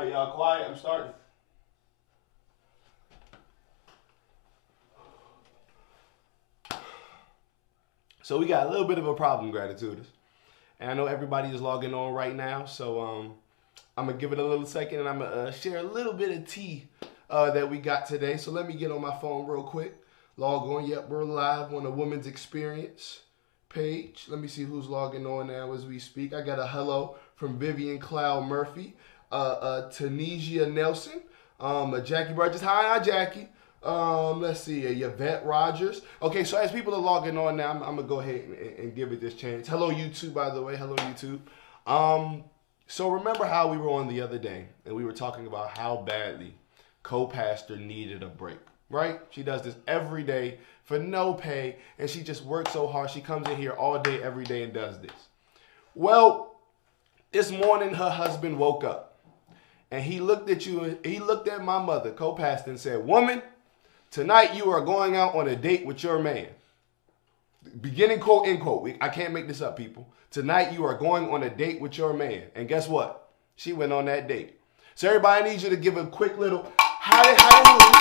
All right, y'all, quiet. I'm starting. So we got a little bit of a problem, Gratituders. And I know everybody is logging on right now, so I'm going to give it a little second, and I'm going to share a little bit of tea that we got today. So let me get on my phone real quick. Log on. Yep, we're live on the Women's Experience page. Let me see who's logging on now as we speak. I got a hello from Vivian Cloud Murphy, Tunisia Nelson, Jackie Burgess. Hi, Jackie. Let's see, Yvette Rogers. Okay, so as people are logging on now, I'm gonna go ahead and give it this chance. Hello, YouTube, by the way. Hello, YouTube. So remember how we were on the other day, and we were talking about how badly co-pastor needed a break, right? She does this every day for no pay, and she just works so hard. She comes in here all day, every day, and does this. Well, this morning, her husband woke up, and he looked at you, he looked at my mother, co-pastor, and said, "Woman, tonight you are going out on a date with your man." Beginning quote, end quote. I can't make this up, people. Tonight you are going on a date with your man. And guess what? She went on that date. So everybody needs you to give a quick little hallelujah.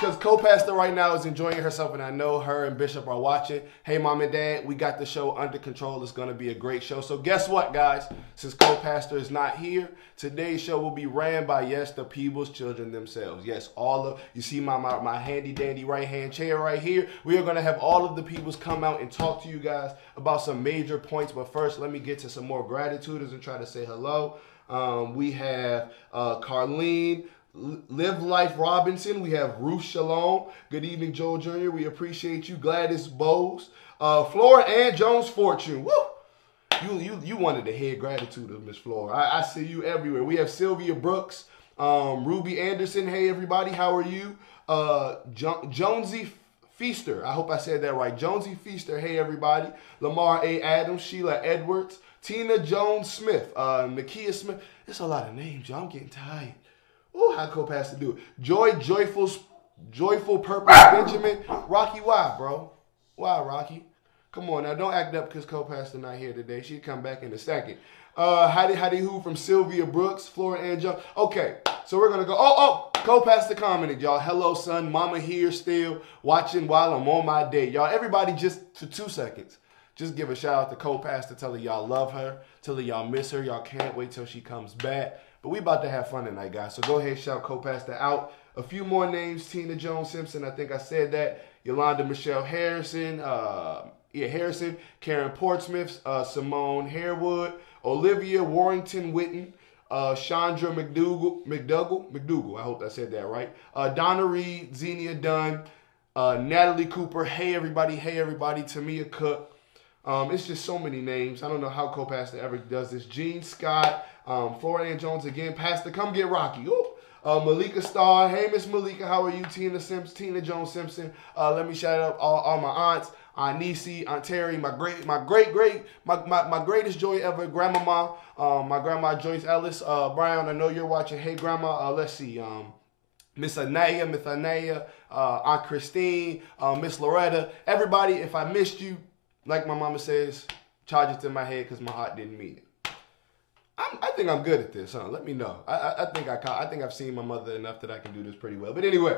Because co-pastor right now is enjoying herself, and I know her and Bishop are watching. Hey, Mom and Dad, we got the show under control. It's going to be a great show. So guess what, guys? Since co-pastor is not here, today's show will be ran by, yes, the people's children themselves. Yes, all of, you see my handy-dandy right-hand chair right here. We are going to have all of the peoples come out and talk to you guys about some major points. But first, let me get to some more gratitudes and try to say hello. We have Carlene, Live Life Robinson. We have Ruth Shalom. Good evening, Joel Jr. We appreciate you. Gladys Bowes. Flora Ann Jones Fortune. Woo! You wanted to hear gratitude of Miss Flora. I see you everywhere. We have Sylvia Brooks. Ruby Anderson. Hey, everybody. How are you? Jonesy Feaster. I hope I said that right. Jonesy Feaster. Hey, everybody. Lamar A. Adams. Sheila Edwards. Tina Jones Smith. Nakia Smith. It's a lot of names, y'all. I'm getting tired. Oh, how co-pastor do it. Joyful Purpose Benjamin. Rocky, why, bro? Why, Rocky? Come on now, don't act up because co-pastor not here today. She'll come back in a second. Howdy Who from Sylvia Brooks, Flora Ann Jones. Okay, so we're going to go. Oh, co-pastor commented, y'all. Hello, son. Mama here still watching while I'm on my date. Y'all, everybody just for 2 seconds. Just give a shout out to co-pastor. Tell her y'all love her. Tell her y'all miss her. Y'all can't wait till she comes back. But we about to have fun tonight, guys. So go ahead and shout co-pastor out. A few more names. Tina Jones Simpson. I think I said that. Yolanda Michelle Harrison. Harrison. Karen Portsmouth. Simone Harewood. Olivia Warrington Witten. Chandra McDougal. I hope I said that right. Donna Reed. Xenia Dunn. Natalie Cooper. Hey, everybody. Hey, everybody. Tamia Cook. It's just so many names. I don't know how co-pastor ever does this. Gene Scott. Flora Ann Jones again. Pastor, come get Rocky. Ooh. Malika Starr. Hey, Miss Malika, how are you? Tina Jones Simpson. Let me shout out all my aunts. Aunt Nisi, Aunt Terry, my greatest joy ever, grandmama, my grandma Joyce Ellis. Brown, I know you're watching. Hey, grandma. Let's see. Miss Anaya, Aunt Christine, Miss Loretta. Everybody, if I missed you, like my mama says, charge it to my head because my heart didn't mean it. I think I'm good at this, huh? Let me know. I think I've seen my mother enough that I can do this pretty well. But anyway,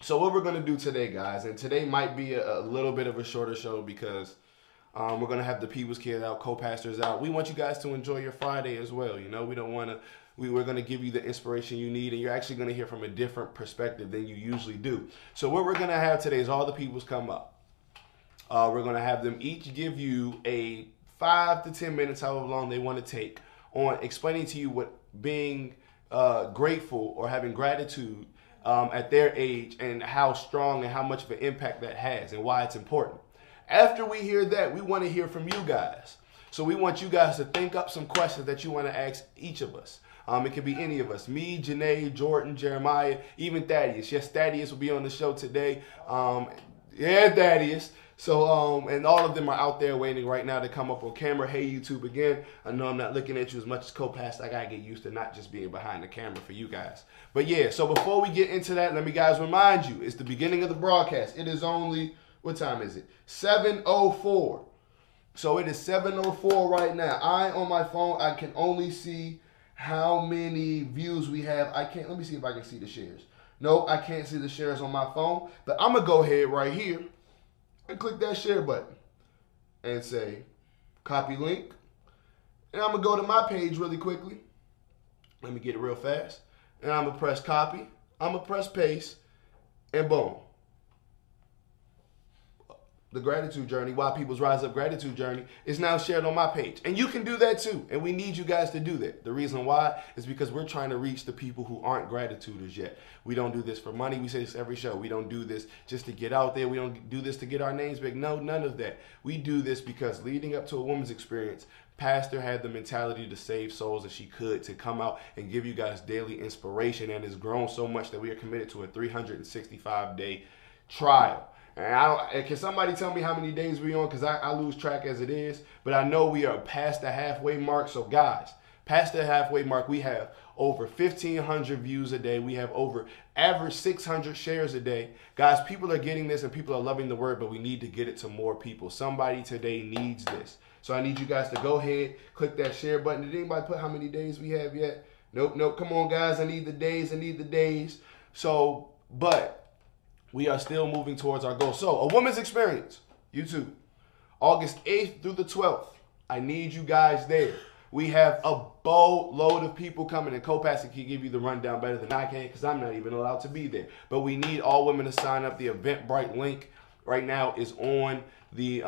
so what we're going to do today, guys, and today might be a little bit of a shorter show because we're going to have the people's kids out, co-pastors out. We want you guys to enjoy your Friday as well. You know, we don't want to, we're going to give you the inspiration you need, and you're actually going to hear from a different perspective than you usually do. So what we're going to have today is all the people's come up. We're going to have them each give you a 5 to 10 minutes, however long they want to take, on explaining to you what being grateful or having gratitude at their age and how strong and how much of an impact that has and why it's important. After we hear that, we want to hear from you guys. So we want you guys to think up some questions that you want to ask each of us. It could be any of us. Me, Janae, Jordan, Jeremiah, even Thaddeus. Yes, Thaddeus will be on the show today. Yeah, Thaddeus. So, and all of them are out there waiting right now to come up on camera. Hey, YouTube, again, I know I'm not looking at you as much as co-pastor. I got to get used to not just being behind the camera for you guys. But yeah, so before we get into that, let me guys remind you, it's the beginning of the broadcast. It is only, what time is it? 7:04. So it is 7:04 right now. On my phone, I can only see how many views we have. Let me see if I can see the shares. Nope, I can't see the shares on my phone. But I'm going to go ahead right here and click that share button and say copy link. And I'm going to go to my page really quickly. Let me get it real fast. And I'm going to press copy. I'm going to press paste. And boom. The gratitude journey, Why People's Rise Up gratitude journey, is now shared on my page. And you can do that too. And we need you guys to do that. The reason why is because we're trying to reach the people who aren't gratituders yet. We don't do this for money. We say this every show. We don't do this just to get out there. We don't do this to get our names big. No, none of that. We do this because leading up to a woman's experience, Pastor had the mentality to save souls as she could, to come out and give you guys daily inspiration, and has grown so much that we are committed to a 365-day trial. And can somebody tell me how many days we on? Because I lose track as it is. But I know we are past the halfway mark. So guys, past the halfway mark, we have over 1,500 views a day. We have over average 600 shares a day. Guys, people are getting this and people are loving the word, but we need to get it to more people. Somebody today needs this. So I need you guys to go ahead, click that share button. Did anybody put how many days we have yet? Nope. Come on, guys. I need the days. So, but we are still moving towards our goal. So, a woman's experience, YouTube, August 8th through the 12th. I need you guys there. We have a boatload of people coming, and co-pastor can give you the rundown better than I can because I'm not even allowed to be there. But we need all women to sign up. The Eventbrite link right now is on the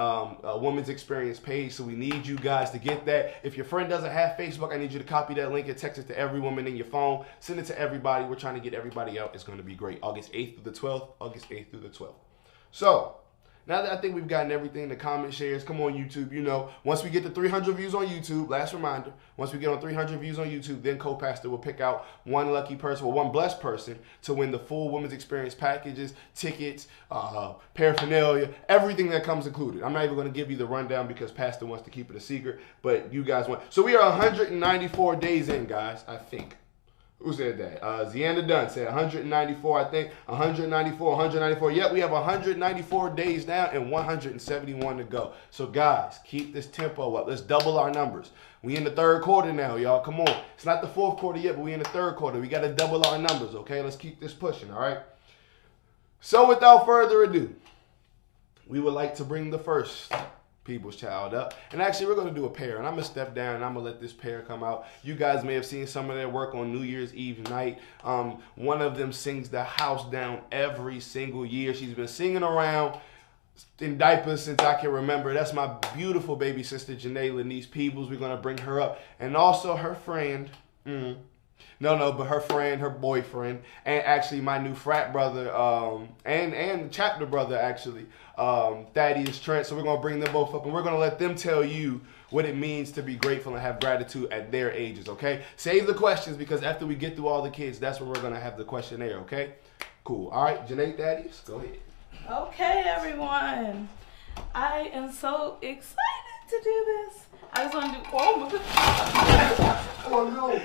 Women's Experience page, so we need you guys to get that. If your friend doesn't have Facebook, I need you to copy that link and text it to every woman in your phone. Send it to everybody. We're trying to get everybody out. It's going to be great. August 8th through the 12th. August 8th through the 12th. So, now that I think we've gotten everything, the comment, shares, come on YouTube, you know, once we get to 300 views on YouTube, last reminder, once we get on 300 views on YouTube, then co-pastor will pick out one lucky person, or one blessed person to win the full Women's Experience packages, tickets, paraphernalia, everything that comes included. I'm not even going to give you the rundown because pastor wants to keep it a secret, but you guys want. So we are 194 days in, guys, I think. Who said that? Zianda Dunn said 194, I think. 194. Yep, we have 194 days now and 171 to go. So, guys, keep this tempo up. Let's double our numbers. We in the third quarter now, y'all. Come on. It's not the fourth quarter yet, but we in the third quarter. We got to double our numbers, okay? Let's keep this pushing, all right? So, without further ado, we would like to bring the first people's child up. And actually, we're going to do a pair. And I'm going to step down and I'm going to let this pair come out. You guys may have seen some of their work on New Year's Eve night. One of them sings the house down every single year. She's been singing around in diapers since I can remember. That's my beautiful baby sister, Janae Lanice Peebles. We're going to bring her up. And also her friend, but her friend, her boyfriend, and actually my new frat brother, and chapter brother, actually, Thaddeus Trent. So we're going to bring them both up, and we're going to let them tell you what it means to be grateful and have gratitude at their ages, okay? Save the questions, because after we get through all the kids, that's when we're going to have the questionnaire, okay? Cool. All right, Janae, Thaddeus, go ahead. Okay, everyone. I am so excited to do this. I just want to do, oh my God. Oh no.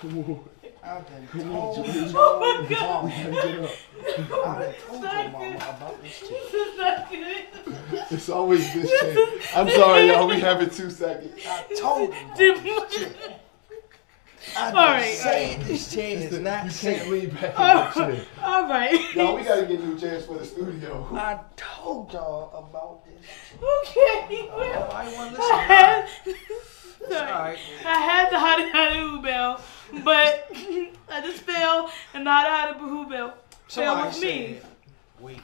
Come on. I've been told Oh my God. I've been told your mama about this too. This is not good. It's always this chair. I'm sorry, y'all. We have it 2 seconds. I told you about this chair. I've been saying this chair is not You safe. can't lean back in that chair. All right. Y'all, we got to get new chairs for the studio. I told y'all about this chair. Okay. Nobody want to I listen. had, It's sorry. all right. I had the hottie hottie bell, but I just fell and the hottie hottie boo bell fell Somebody with me. said, wait.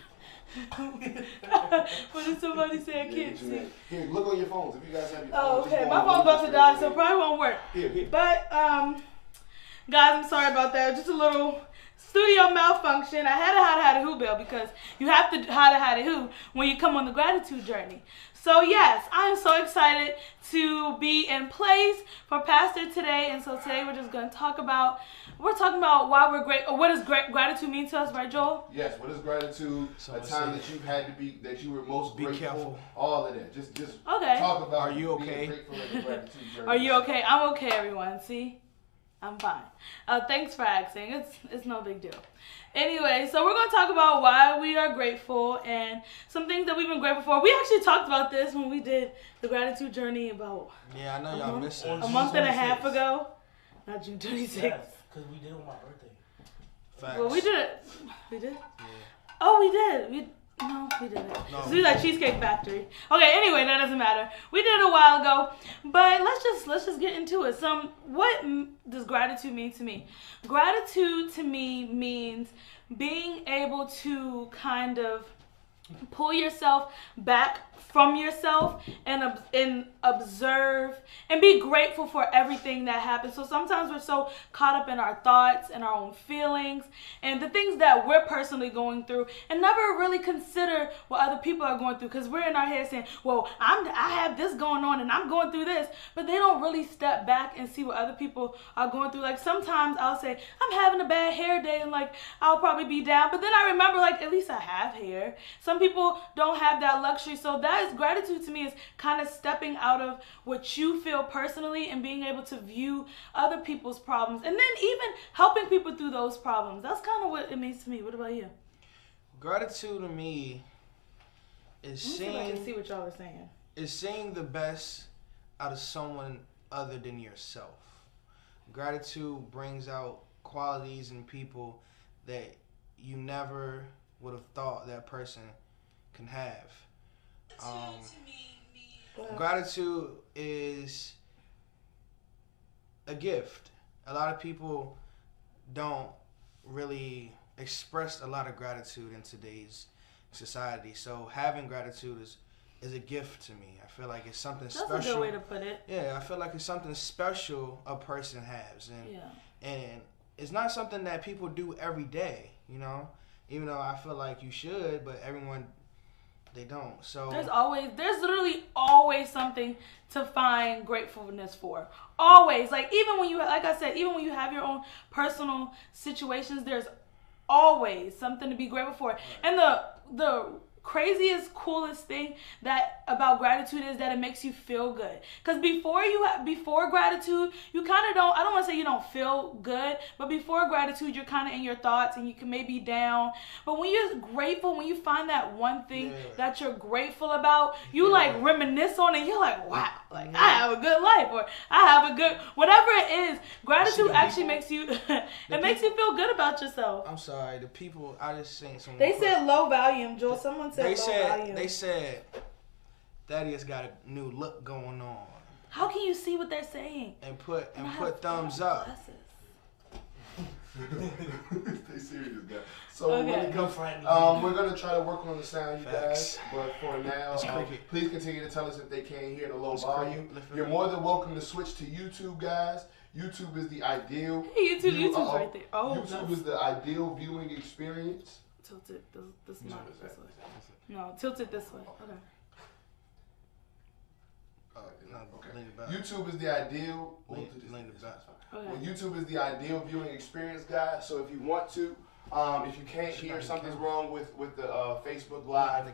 What did somebody say? I can't see. Here, look on your phones. If you guys have your Oh, phones. okay. just My go phone's on about to the die, so screen. it probably won't work. Here. But, guys, I'm sorry about that. Just a little studio malfunction. I had a hottie hottie who bell because you have to hottie hottie who when you come on the gratitude journey. So, yes, I'm so excited to be in place for Pastor today. And so today we're just going to talk about, why we're great, or what does gratitude mean to us, right, Joel? Yes, what is gratitude? So a time that you've had to be, that you were most Be grateful. careful. All of that. Just Okay. talk about Are you being okay? grateful in the gratitude journey. Are you okay? I'm okay, everyone. See? I'm fine. Thanks for asking. It's no big deal. Anyway, so we're going to talk about why we are grateful and some things that we've been grateful for. We actually talked about this when we did the gratitude journey about I know y'all missed it. a month and a half ago. Not June 26th. Yes, because we did it on my birthday. Facts. Well, we did it. We did? Yeah. Oh, we did. No, we didn't. No. So we did that Cheesecake Factory. Okay, anyway, that doesn't matter. We did it a while ago, but let's just get into it. What does gratitude mean to me? Gratitude to me means being able to kind of pull yourself back from yourself and observe and be grateful for everything that happens. So sometimes we're so caught up in our thoughts and our own feelings and the things that we're personally going through and never really consider what other people are going through, because we're in our head saying, well, I have this going on and I'm going through this, but they don't really step back and see what other people are going through. Like sometimes I'll say, I'm having a bad hair day and like I'll probably be down, but then I remember like at least I have hair. Some people don't have that luxury, so that is gratitude to me, is kind of stepping out of what you feel personally and being able to view other people's problems and then even helping people through those problems. That's kind of what it means to me. What about you? Gratitude to me is See what y'all are saying. seeing the best out of someone other than yourself. Gratitude brings out qualities in people that you never would have thought that person can have. Gratitude is a gift. A lot of people don't really express a lot of gratitude in today's society. So having gratitude is a gift to me. I feel like it's something special. That's a good way to put it. Yeah, I feel like it's something special a person has, and it's not something that people do every day. You know, even though I feel like you should, but everyone, they don't. So there's literally always something to find gratefulness for. Always. Like even when you, like I said, even when you have your own personal situations, there's always something to be grateful for. And the craziest, coolest thing that about gratitude is that it makes you feel good. Because before gratitude, you kind of don't, I don't want to say you don't feel good, but before gratitude, you're kind of in your thoughts and you can maybe down. But when you're grateful, when you find that one thing that you're grateful about, you like reminisce on it. You're like, wow, like I have a good life, or I have a good, whatever it is. Gratitude actually makes you, it makes you feel good about yourself. I'm sorry, the people, I just saying something. They said low volume, Joel. Someone said low volume. They said Thaddeus got a new look going on. How can you see what they're saying? And put thumbs up. Stay serious, guys. So when it comes, we're gonna try to work on the sound, you guys. But for now, please continue to tell us if they can't hear the low volume. You're more than welcome to switch to YouTube, guys. YouTube is the ideal. Hey, YouTube's right there. Oh, YouTube is the ideal viewing experience. Tilt it this way. No, tilt it this way. Okay. Okay. YouTube is the ideal. YouTube is the ideal viewing experience, guys. So if you want to, if you can't hear something's wrong with the Facebook Live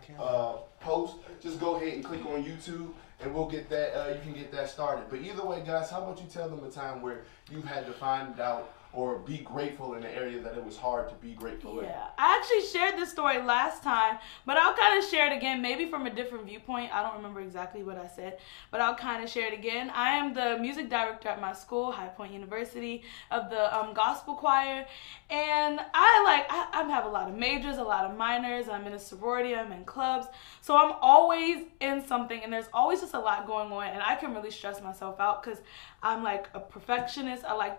post, just go ahead and click on YouTube, and we'll get that. You can get that started. But either way, guys, how about you tell them a time where you've had to find out or be grateful in an area that it was hard to be grateful in? Yeah, I actually shared this story last time, but I'll kind of share it again, maybe from a different viewpoint. I don't remember exactly what I said, but I'll kind of share it again. I am the music director at my school, High Point University, of the gospel choir, and I have a lot of majors, a lot of minors. I'm in a sorority, I'm in clubs, so I'm always in something, and there's always just a lot going on, and I can really stress myself out because I'm like a perfectionist. I like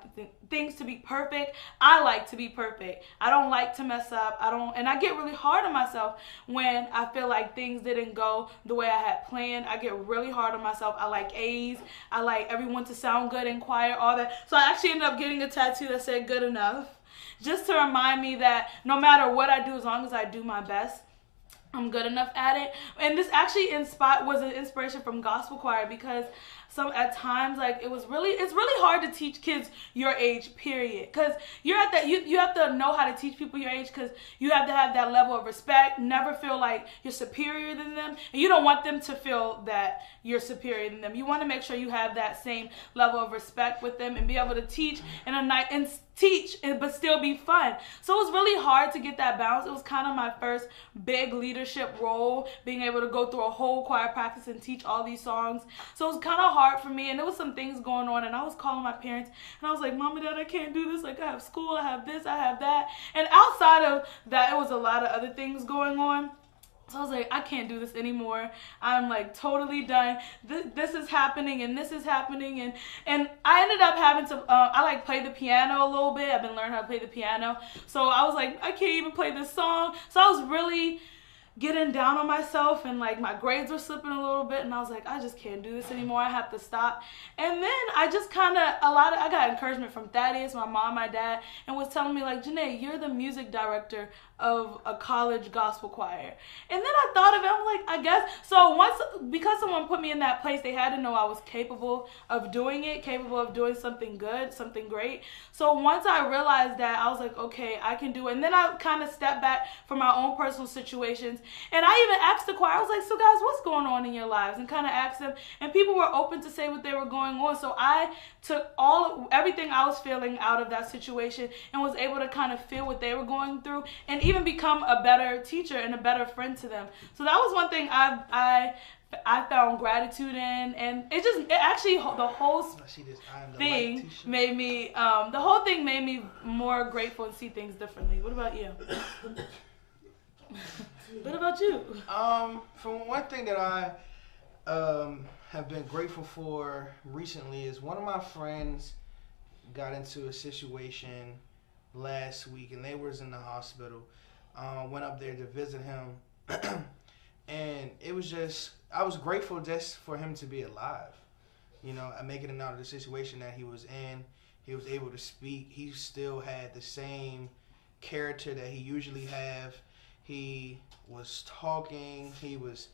things to be perfect. I like to be perfect. I don't like to mess up. And I get really hard on myself when I feel like things didn't go the way I had planned. I get really hard on myself. I like A's. I like everyone to sound good in choir, all that. So I actually ended up getting a tattoo that said good enough, just to remind me that no matter what I do, as long as I do my best, I'm good enough at it. And this actually was an inspiration from gospel choir, because at times, like, it's really hard to teach kids your age, period. Because you're at that, you have to know how to teach people your age, because you have to have that level of respect, never feel like you're superior than them, and you don't want them to feel that you're superior than them. You want to make sure you have that same level of respect with them and be able to teach but still be fun. So it was really hard to get that balance. It was kind of my first big leadership role, being able to go through a whole choir practice and teach all these songs. So it was kind of hard for me, and there was some things going on, and I was calling my parents, and I was like, Mom and Dad, I can't do this. Like, I have school, I have this, I have that. And outside of that, it was a lot of other things going on. So I was like, I can't do this anymore. I'm like totally done. This is happening and this is happening. And I ended up having to, I like play the piano a little bit. I've been learning how to play the piano. So I was like, I can't even play this song. So I was really getting down on myself, and like my grades were slipping a little bit, and I was like, I just can't do this anymore. I have to stop. And then I just I got encouragement from Thaddeus, my mom, my dad, and was telling me like, Janae, you're the music director of a college gospel choir. And then I thought of it, I'm like, I guess, so because someone put me in that place, they had to know I was capable of doing it, capable of doing something good, something great. So once I realized that, I was like, okay, I can do it. And then I kind of stepped back from my own personal situations. And I even asked the choir, I was like, so guys, what's going on in your lives? And kind of asked them, and people were open to say what they were going on. So I took everything I was feeling out of that situation and was able to kind of feel what they were going through and even become a better teacher and a better friend to them. So that was one thing I found gratitude in, and the whole thing made me more grateful and see things differently. What about you? What about you? From one thing that I have been grateful for recently is one of my friends got into a situation last week, and they was in the hospital. Went up there to visit him, and it was just, I was grateful just for him to be alive. You know, making it out of the situation that he was in. He was able to speak. He still had the same character that he usually have. He was talking. He was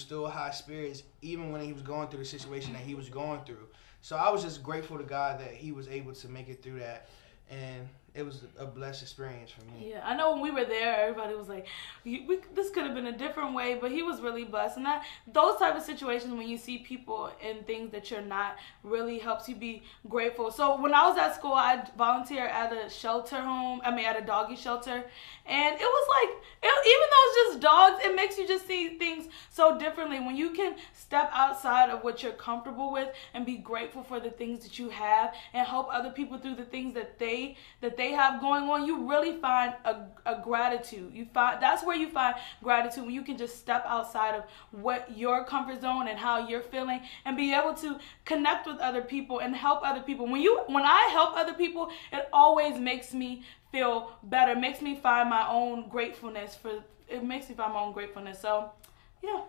still high spirits, even when he was going through the situation that he was going through. So I was just grateful to God that he was able to make it through that, and it was a blessed experience for me. Yeah, I know when we were there, everybody was like, this could have been a different way, but he was really blessed. And those type of situations, when you see people in things that you're not, really helps you be grateful. So when I was at school, I volunteered at a doggy shelter. And it was like, even though it's just dogs, it makes you just see things so differently. When you can step outside of what you're comfortable with and be grateful for the things that you have and help other people through the things that they have going on, you really find a gratitude. That's where you find gratitude, when you can just step outside of what your comfort zone and how you're feeling and be able to connect with other people and help other people. When I help other people, it always makes me feel better. It makes me find my own gratefulness. So, yeah.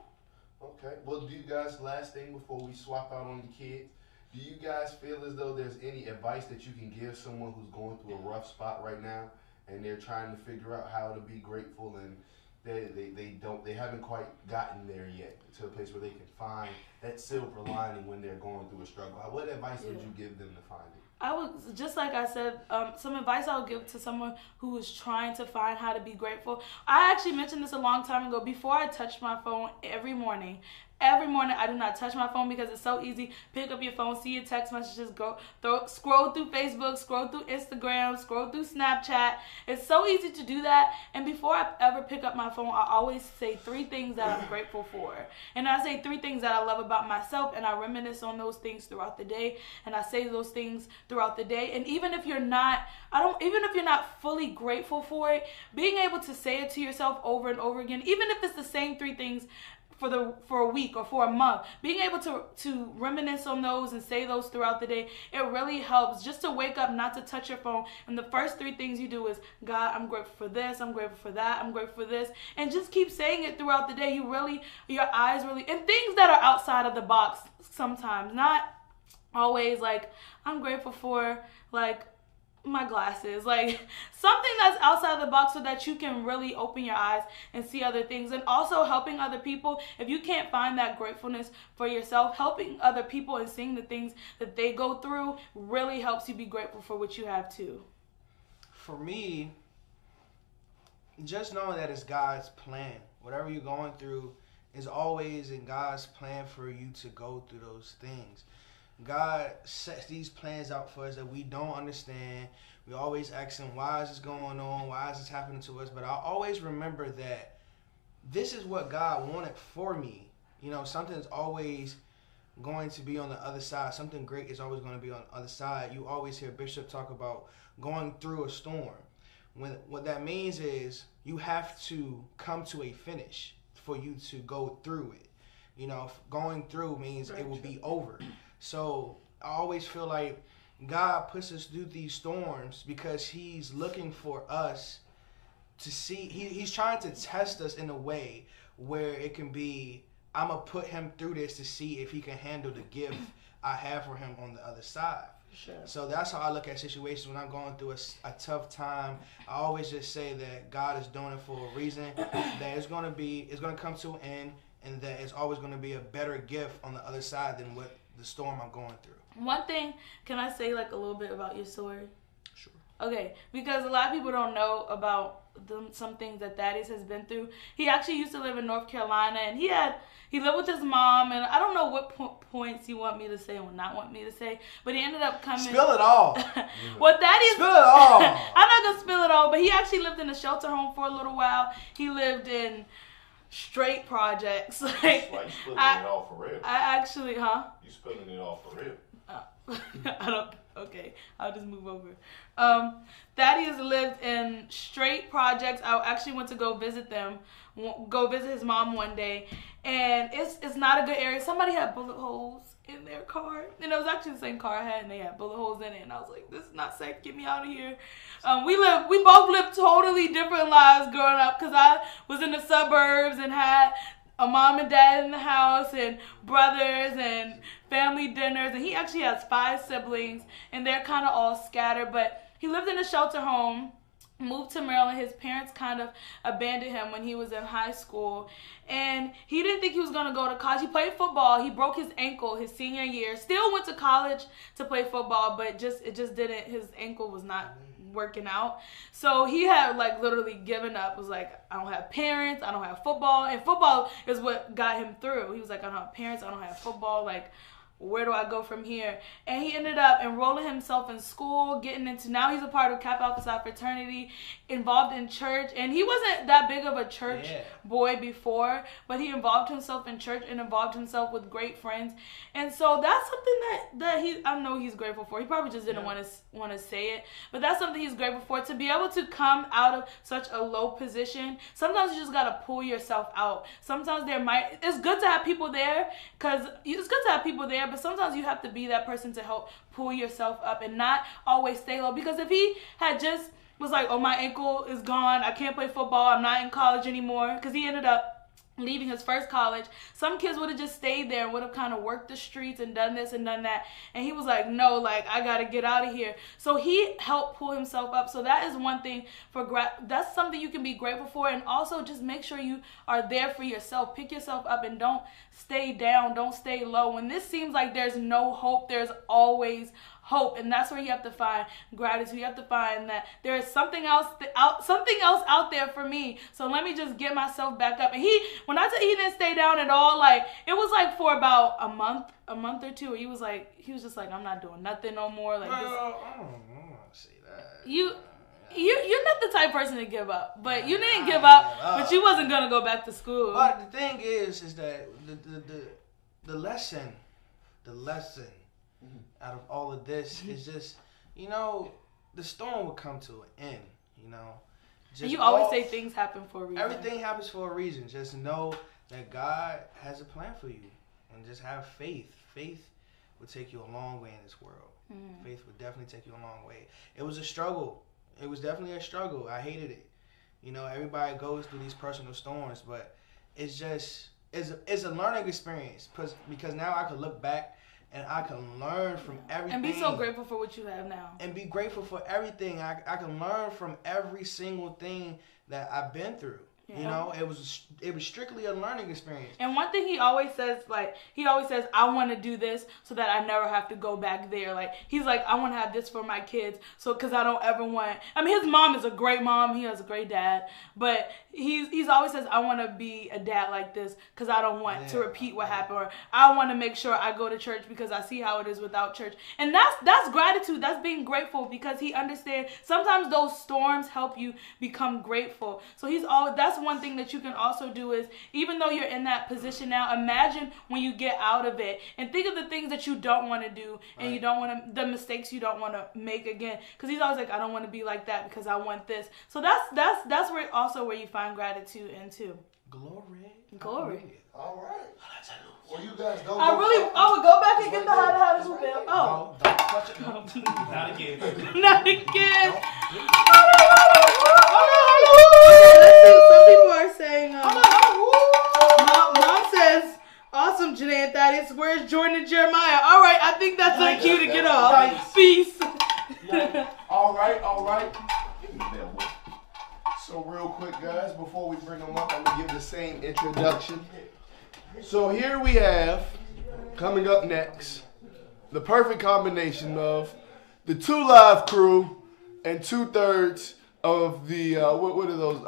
Okay. Well, do you guys, last thing before we swap out on the kids, do you guys feel as though there's any advice that you can give someone who's going through a rough spot right now and they're trying to figure out how to be grateful and they haven't quite gotten there yet to a place where they can find that silver lining when they're going through a struggle? What advice would you give them to find it? I would, just like I said, some advice I would give to someone who is trying to find how to be grateful. I actually mentioned this a long time ago. Before I touch my phone every morning, I do not touch my phone because it's so easy. Pick up your phone, see your text messages, scroll through Facebook, scroll through Instagram, scroll through Snapchat. It's so easy to do that. And before I ever pick up my phone, I always say 3 things that I'm grateful for. And I say 3 things that I love about myself, and I reminisce on those things throughout the day. And I say those things throughout the day. And even if you're not fully grateful for it, being able to say it to yourself over and over again, even if it's the same 3 things for a week or for a month, being able to reminisce on those and say those throughout the day, it really helps just to wake up, not to touch your phone, and the first 3 things you do is, God, I'm grateful for this, I'm grateful for that, I'm grateful for this, and just keep saying it throughout the day. Your eyes really, and things that are outside of the box sometimes, not always like, I'm grateful for, like, my glasses, like something that's outside the box so that you can really open your eyes and see other things. And also helping other people. If you can't find that gratefulness for yourself, helping other people and seeing the things that they go through really helps you be grateful for what you have too. For me, just knowing that it's God's plan. Whatever you're going through is always in God's plan for you to go through those things. God sets these plans out for us that we don't understand. We always ask him, why is this going on? Why is this happening to us? But I always remember that this is what God wanted for me. You know, something's always going to be on the other side. Something great is always going to be on the other side. You always hear Bishop talk about going through a storm. What that means is you have to come to a finish for you to go through it. You know, going through means it will be over. So I always feel like God puts us through these storms because he's looking for us to see. He's trying to test us in a way where it can be, I'm going to put him through this to see if he can handle the gift I have for him on the other side. Sure. So that's how I look at situations when I'm going through a tough time. I always just say that God is doing it for a reason, that it's going to come to an end, and that it's always going to be a better gift on the other side than what the storm I'm going through. One thing, can I say like a little bit about your story? Sure. Okay, because a lot of people don't know about some things that Thaddeus has been through. He actually used to live in North Carolina, and he lived with his mom, and I don't know what points you want me to say or not want me to say, but he ended up coming. Spill it all. Well, Thaddeus. Spill it all. I'm not gonna spill it all, but he actually lived in a shelter home for a little while. He lived in straight projects. Like, That's why you spilling it all for real. I actually, huh? You spilling it all for real. I don't. Okay, I'll just move over. Thaddeus lived in straight projects. I actually went to go visit his mom one day, and it's not a good area. Somebody had bullet holes in their car, and it was actually the same car I had, and they had bullet holes in it, and I was like, this is not safe. Get me out of here. We both lived totally different lives growing up, because I was in the suburbs and had a mom and dad in the house and brothers and family dinners, and he actually has 5 siblings, and they're kind of all scattered, but he lived in a shelter home, moved to Maryland. His parents kind of abandoned him when he was in high school, and he didn't think he was going to go to college. He played football. He broke his ankle his senior year, still went to college to play football, but it just didn't, his ankle was not working out. So he had like literally given up. Was like, I don't have parents, I don't have football, and football is what got him through. He was like, I don't have parents, I don't have football, like, where do I go from here? And he ended up enrolling himself in school, getting into, now he's a part of Kappa Alpha Psi fraternity, involved in church, and he wasn't that big of a church boy before, but he involved himself in church and involved himself with great friends. And so that's something that I know he's grateful for. He probably just didn't want to say it, but that's something he's grateful for, to be able to come out of such a low position. Sometimes you just got to pull yourself out. Sometimes it's good to have people there, but sometimes you have to be that person to help pull yourself up and not always stay low. Because if he had just was like, oh, my ankle is gone, I can't play football, I'm not in college anymore, because he ended up leaving his first college, some kids would have just stayed there and would have kind of worked the streets and done this and done that. And he was like, no, like, I got to get out of here. So he helped pull himself up. So that is one thing that's something you can be grateful for. And also just make sure you are there for yourself. Pick yourself up and don't stay down. Don't stay low. When this seems like there's no hope, there's always hope. And that's where you have to find gratitude. You have to find that there is something else out there for me. So let me just get myself back up. And when I tell you he didn't stay down at all, like, it was like for about a month or two, he was just like, I'm not doing nothing no more. Like, I don't want to say that. You're not the type of person to give up, but you didn't give up, but you wasn't gonna go back to school. But the thing is that the lesson out of all of this is just, the storm will come to an end, You always say things happen for a reason. Everything happens for a reason. Just know that God has a plan for you, and just have faith. Faith will take you a long way in this world. Faith will definitely take you a long way. It was a struggle. It was definitely a struggle. I hated it. Everybody goes through these personal storms, but it's a learning experience, because now I can look back and I can learn from everything. And be so grateful for what you have now. And be grateful for everything. I can learn from every single thing that I've been through. You know, it was strictly a learning experience. And one thing he always says, I want to do this so that I never have to go back there. Like, he's like, I want to have this for my kids, so because I don't ever want. I mean, his mom is a great mom. He has a great dad, but he's always says, I want to be a dad like this because I don't want to repeat what happened, or I want to make sure I go to church because I see how it is without church. And that's gratitude. That's being grateful because he understands sometimes those storms help you become grateful. So that's one thing that you can also do is, even though you're in that position now, imagine when you get out of it and think of the things that you don't want to do and you don't want to, the mistakes you don't want to make again. Because he's always like, I don't want to be like that because I want this. So that's where also where you find gratitude in too. Glory. All right. Well, you guys don't. I would go back and get the how to hoop bell. Oh. Don't touch it. Not again. Not again. Let's see. Some people are saying, Mom says, awesome, Janae and Thaddeus. Where's Jordan and Jeremiah? All right, I think that's a cue to get off. Nice. Peace. All right. So real quick, guys, before we bring them up, I'm going to give the same introduction. So here we have, coming up next, the perfect combination of the 2 Live crew and 2/3 of the what are those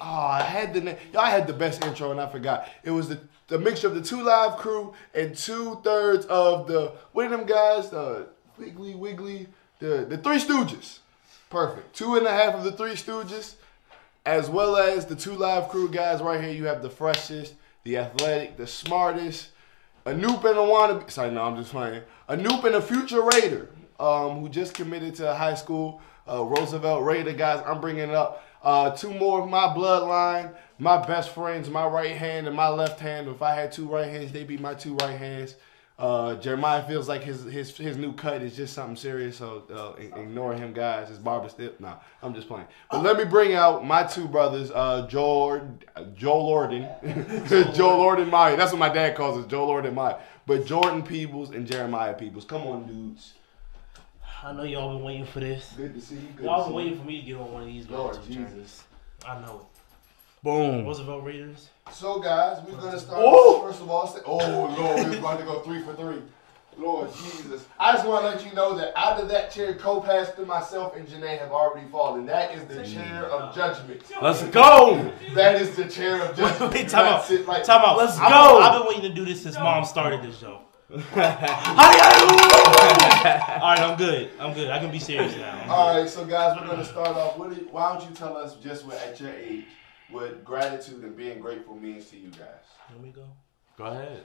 I had the name. Y'all had the best intro and I forgot. It was the mixture of the 2 Live crew and 2/3 of the what are them guys? Wiggly, the Three Stooges. Perfect. 2.5 of the Three Stooges, as well as the 2 Live crew guys right here. You have the freshest, the athletic, the smartest, a Noop and a wannabe. Sorry, no, I'm just playing. A Noop and a future Raider, who just committed to high school. Roosevelt Raider guys, I'm bringing up 2 more of my bloodline, my best friends, my right hand and my left hand. If I had 2 right hands, they'd be my 2 right hands. Jeremiah feels like his new cut is just something serious, so ignore him, guys. His barber still. Nah, I'm just playing. But let me bring out my 2 brothers, Joel Lorden, Joel Lorden Maya. That's what my dad calls us, Joel Lorden Maya. But Jordan Peebles and Jeremiah Peebles. Come on, dudes. I know y'all been waiting for this. Good to see you. Y'all been waiting for me to get on one of these. Lord Jesus. I know it. Boom. Roosevelt Raiders. So, guys, we're going to start first of all. Lord, we're about to go 3 for 3. Lord Jesus. I just want to let you know that out of that chair, co-pastor, myself, and Janae have already fallen. That is the chair of judgment. Let's go. That is the chair of judgment. Wait, time out. Let's go. I've been waiting to do this since Mom started this show. All right, I'm good. I can be serious now. All right, so guys, we're going to start off. Why don't you tell us just at your age what gratitude and being grateful means to you guys? Here we go. Go ahead.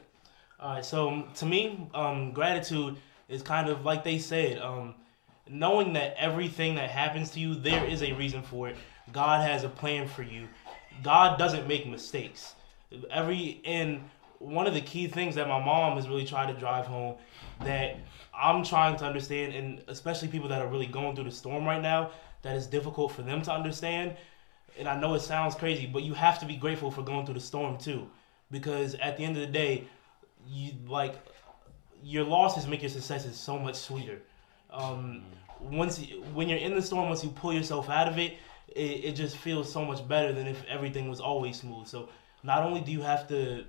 All right, so to me, gratitude is kind of like they said, knowing that everything that happens to you, there is a reason for it. God has a plan for you. God doesn't make mistakes. And one of the key things that my mom has really tried to drive home that I'm trying to understand, and especially people that are really going through the storm right now, that is difficult for them to understand. And I know it sounds crazy, but you have to be grateful for going through the storm too. Because at the end of the day, your losses make your successes so much sweeter. When you're in the storm, once you pull yourself out of it, it just feels so much better than if everything was always smooth. So not only do you have to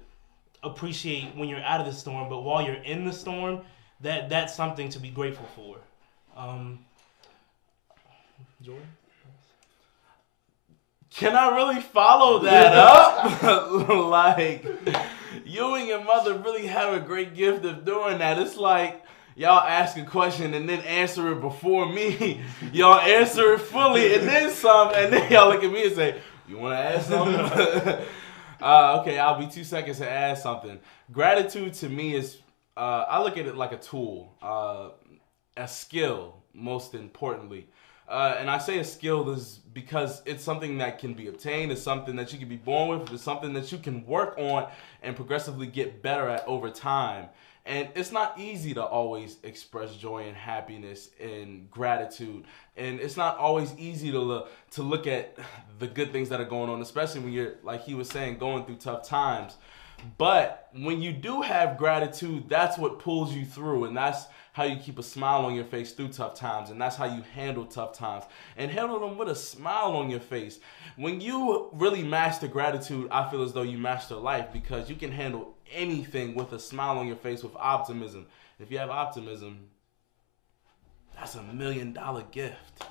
appreciate when you're out of the storm, but while you're in the storm, that's something to be grateful for. Jordan? Can I really follow that up? Like, you and your mother really have a great gift of doing that. It's like y'all ask a question and then answer it before me. Y'all answer it fully and then some, and then y'all look at me and say, you want to ask something? Okay, I'll be 2 seconds to add something. Gratitude to me is, I look at it like a tool, a skill, most importantly. And I say a skill is because it's something that can be obtained, it's something that you can be born with, it's something that you can work on and progressively get better at over time. And it's not easy to always express joy and happiness and gratitude. And it's not always easy to look at the good things that are going on, especially when you're, like he was saying, going through tough times. But when you do have gratitude, that's what pulls you through, and that's how you keep a smile on your face through tough times, and that's how you handle tough times, and handle them with a smile on your face. When you really master gratitude, I feel as though you master life, because you can handle anything with a smile on your face, with optimism. If you have optimism, that's $1 million gift.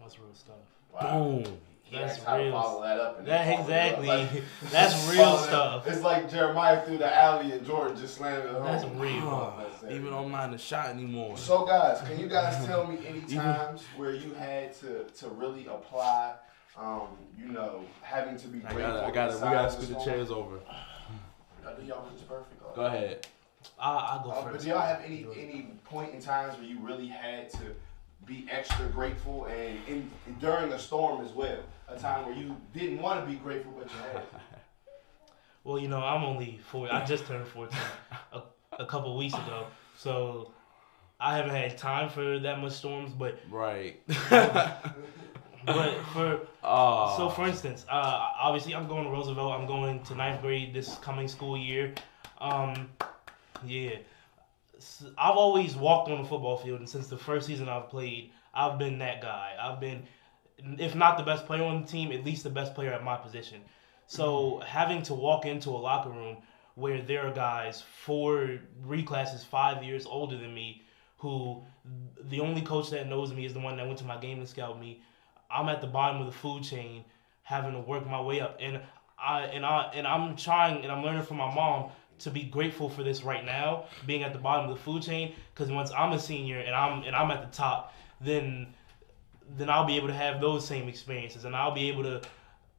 That's real stuff. Wow. Boom. That's How to real. follow that up. And That then follow it up. exactly. Like, That's follow real that. stuff. It's like Jeremiah through the alley and Jordan just slammed it home. That's real. Even though I'm not in the shot anymore. So guys, can you guys tell me any times where you had to really apply, having to be grateful? I got it. We gotta scoot the chairs over. Do y'all just perfect? Go ahead. I'll go But first. do y'all have any point in times where you really had to be extra grateful, and during a storm as well? A time where you didn't want to be grateful, but you had to. Well, I'm only 4. I just turned 14 a couple weeks ago, so I haven't had time for that much storms. But Right. but for Oh. so for instance, obviously I'm going to Roosevelt. I'm going to 9th grade this coming school year. Yeah. I've always walked on the football field, and since the first season I've played, I've been that guy. I've been, if not the best player on the team, at least the best player at my position. So having to walk into a locker room where there are guys 4 reclasses 5 years older than me, who the only coach that knows me is the one that went to my game to scout me. I'm at the bottom of the food chain, having to work my way up, and I'm trying, and I'm learning from my mom to be grateful for this right now, being at the bottom of the food chain, because once I'm a senior and I'm at the top, then I'll be able to have those same experiences, and I'll be able to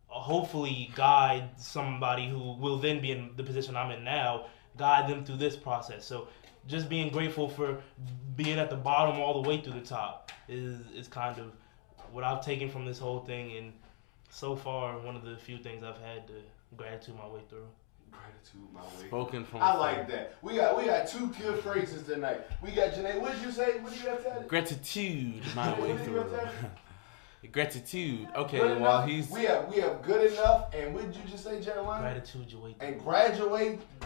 hopefully guide somebody who will then be in the position I'm in now, guide them through this process. So just being grateful for being at the bottom all the way through the top is kind of what I've taken from this whole thing, and so far one of the few things I've had to gratitude my way through. Gratitude, my way. Spoken from. I like that. We got 2 good phrases tonight. We got Janae. What did you say? What did you have to add? Gratitude my What way did you through. have to add? Gratitude. Okay, Good well enough. he's We have good enough, and what did you just say, Jeremiah? Gratitude your way through. And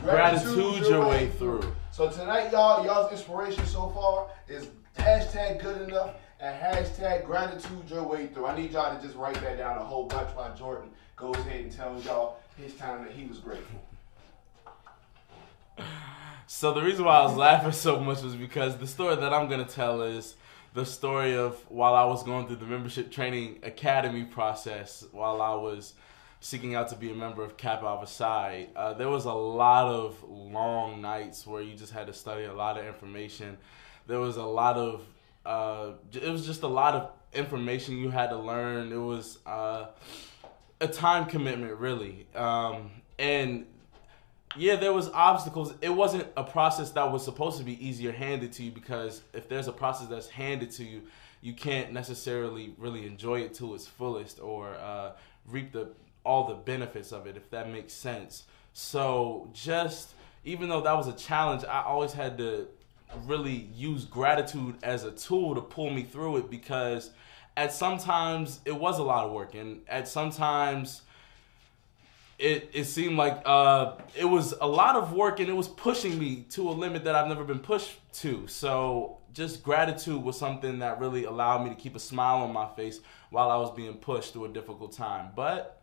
gratitude your way through. So tonight, y'all's inspiration so far is hashtag good enough and hashtag gratitude your way through. I need y'all to just write that down a whole bunch while Jordan goes ahead and tells y'all his time that he was grateful. So the reason why I was laughing so much was because the story that I'm gonna tell is the story of while I was going through the membership training academy process, while I was seeking out to be a member of Kappa Alpha Psi. There was a lot of long nights where you just had to study a lot of information. There was a lot of, it was just a lot of information you had to learn. It was a time commitment, really. And yeah, there was obstacles. It wasn't a process that was supposed to be easier handed to you, because if there's a process that's handed to you, you can't necessarily really enjoy it to its fullest or reap all the benefits of it, if that makes sense. So just, even though that was a challenge, I always had to really use gratitude as a tool to pull me through it, because at sometimes it was a lot of work, and at sometimes it seemed like it was a lot of work, and it was pushing me to a limit that I've never been pushed to. So just gratitude was something that really allowed me to keep a smile on my face while I was being pushed through a difficult time. But,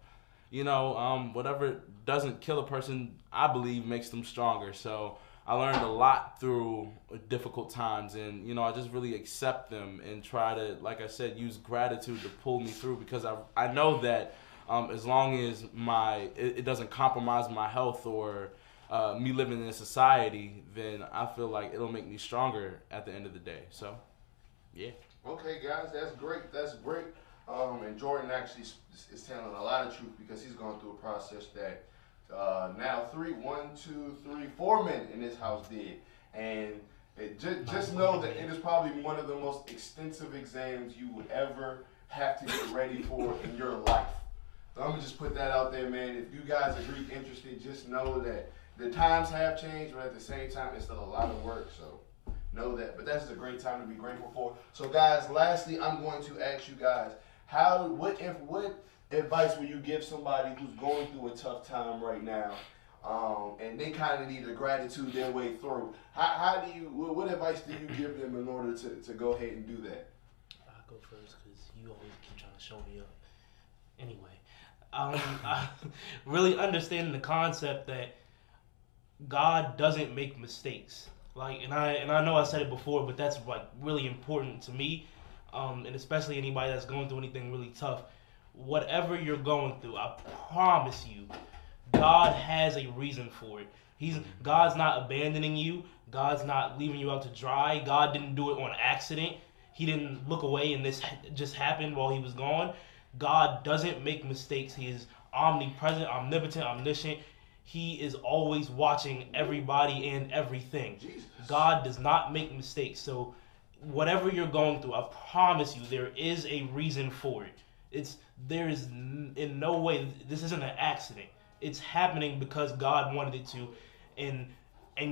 whatever doesn't kill a person, I believe, makes them stronger. So I learned a lot through difficult times, and, I just really accept them and try to, like I said, use gratitude to pull me through, because I know that as long as it doesn't compromise my health or me living in a society, then I feel like it'll make me stronger at the end of the day. So, yeah. Okay, guys, that's great. That's great. And Jordan actually is telling a lot of truth, because he's going through a process that now 4 men in this house did. And just know that it is probably one of the most extensive exams you would ever have to get ready for in your life. So I'm going to just put that out there, man. If you guys are Greek interested, just know that the times have changed, but at the same time, it's still a lot of work. So know that. But that's a great time to be grateful for. So, guys, lastly, I'm going to ask you guys, what advice will you give somebody who's going through a tough time right now, and they kind of need to gratitude their way through. How do you? What advice do you give them in order to go ahead and do that? I'll go first because you always keep trying to show me up. Anyway, I really understanding the concept that God doesn't make mistakes. Like, and I know I said it before, but that's like really important to me, and especially anybody that's going through anything really tough. Whatever you're going through, I promise you, God has a reason for it. God's not abandoning you. God's not leaving you out to dry. God didn't do it on accident. He didn't look away and this just happened while he was gone. God doesn't make mistakes. He is omnipresent, omnipotent, omniscient. He is always watching everybody and everything. Jesus. God does not make mistakes. So whatever you're going through, I promise you, there is a reason for it. There is in no way, this isn't an accident. It's happening because God wanted it to, and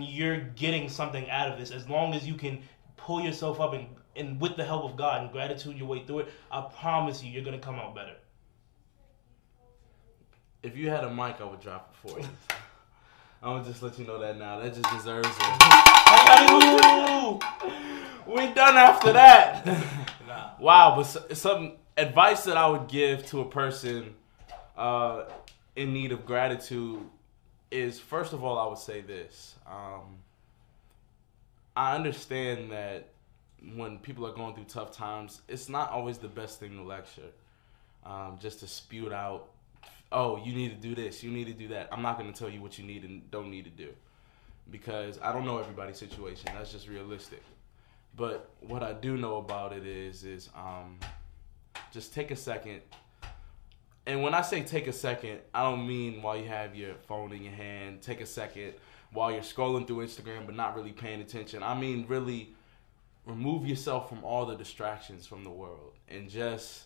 you're getting something out of this. As long as you can pull yourself up and with the help of God and gratitude your way through it, I promise you're going to come out better. If you had a mic, I would drop it for you. I'm going to just let you know that now. That just deserves it. We done after that. Wow, but some advice that I would give to a person in need of gratitude is, first of all, I would say this. I understand that when people are going through tough times, it's not always the best thing to lecture. Just to spew out, oh, you need to do this, you need to do that. I'm not going to tell you what you need and don't need to do, because I don't know everybody's situation. That's just realistic. But what I do know about it is just take a second. And when I say take a second, I don't mean while you have your phone in your hand. Take a second while you're scrolling through Instagram but not really paying attention. I mean really remove yourself from all the distractions from the world and just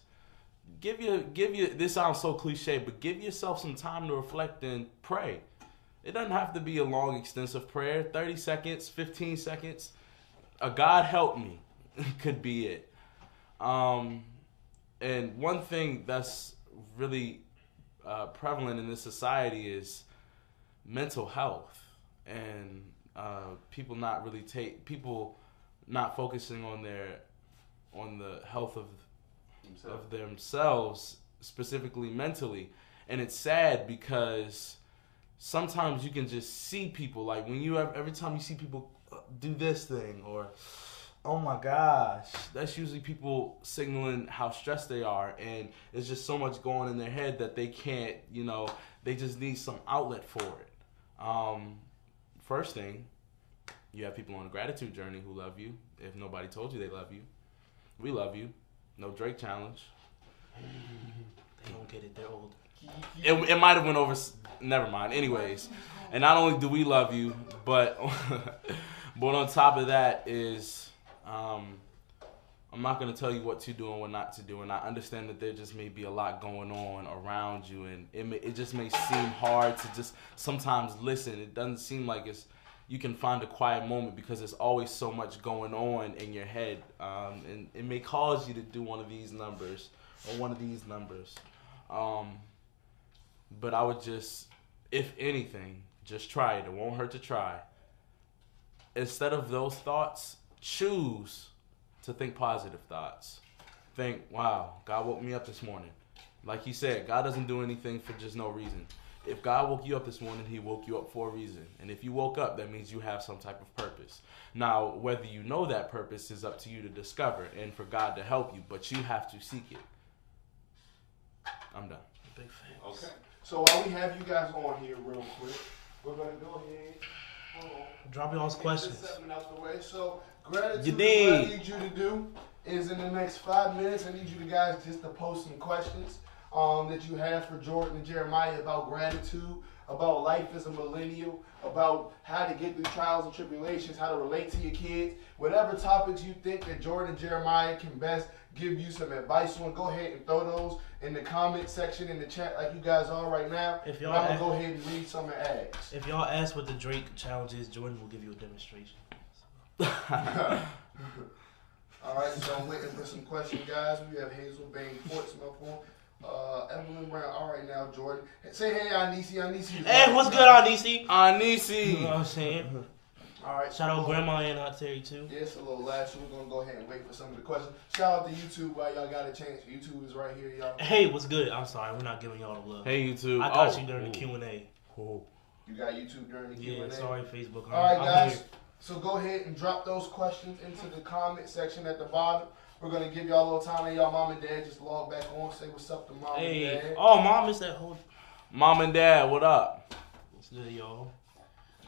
give you, this sounds so cliche, but give yourself some time to reflect and pray. It doesn't have to be a long, extensive prayer. 30 seconds, 15 seconds. A God help me could be it. And one thing that's really prevalent in this society is mental health, and people not focusing on the health of themselves, specifically mentally. And it's sad because sometimes you can just see people, like every time you see people do this thing, or oh my gosh, that's usually people signaling how stressed they are, and there's just so much going in their head that they can't, they just need some outlet for it. First thing, you have people on a gratitude journey who love you. If nobody told you they love you, we love you. No Drake challenge. They don't get it, they're old. It might have went over, never mind. Anyways, and not only do we love you, but on top of that is, I'm not going to tell you what to do and what not to do, and I understand that there just may be a lot going on around you, and it just may seem hard to just sometimes listen. It doesn't seem like you can find a quiet moment because there's always so much going on in your head, and it may cause you to do one of these numbers or one of these numbers. But I would just, if anything, just try it. It won't hurt to try. Instead of those thoughts, choose to think positive thoughts. Think, wow, God woke me up this morning. Like you said, God doesn't do anything for just no reason. If God woke you up this morning, he woke you up for a reason. And if you woke up, that means you have some type of purpose. Now, whether you know that purpose is up to you to discover and for God to help you, but you have to seek it. I'm done. Big fan. Okay. So while we have you guys on here real quick, we're going to go ahead. Hold on. Drop y'all's questions. Out the way. So gratitude, You what I need you to do is in the next 5 minutes, I need you guys just to post some questions that you have for Jordan and Jeremiah about gratitude, about life as a millennial, about how to get through trials and tribulations, how to relate to your kids, whatever topics you think that Jordan and Jeremiah can best give you some advice on. Go ahead and throw those in the comment section in the chat like you guys are right now. If y'all I'm going to go ahead and read some and ask. If y'all ask what the Drake challenge is, Jordan will give you a demonstration. All right, so I'm waiting for some questions, guys. We have Hazel Bain Portsmouth on. Evelyn Brown. All right now, Jordan. Say hey, Anisi. Hey, what's good, Anisi? Anisi. You know what I'm saying? All right. Shout out Grandma and Aunt Terry, too. Yeah, it's a little last, so we're going to go ahead and wait for some of the questions. Shout out to YouTube while y'all got a chance. YouTube is right here, y'all. Hey, what's good? I'm sorry, we're not giving y'all the love. Hey, YouTube. I caught you during the Q&A. Cool. You got YouTube during the Q&A? Yeah, sorry, Facebook. All right, guys. So go ahead and drop those questions into the comment section at the bottom. We're going to give y'all a little time and y'all mom and dad just log back on, say what's up to mom and dad. Oh, mom is that whole... Mom and dad, what up? What's good, y'all?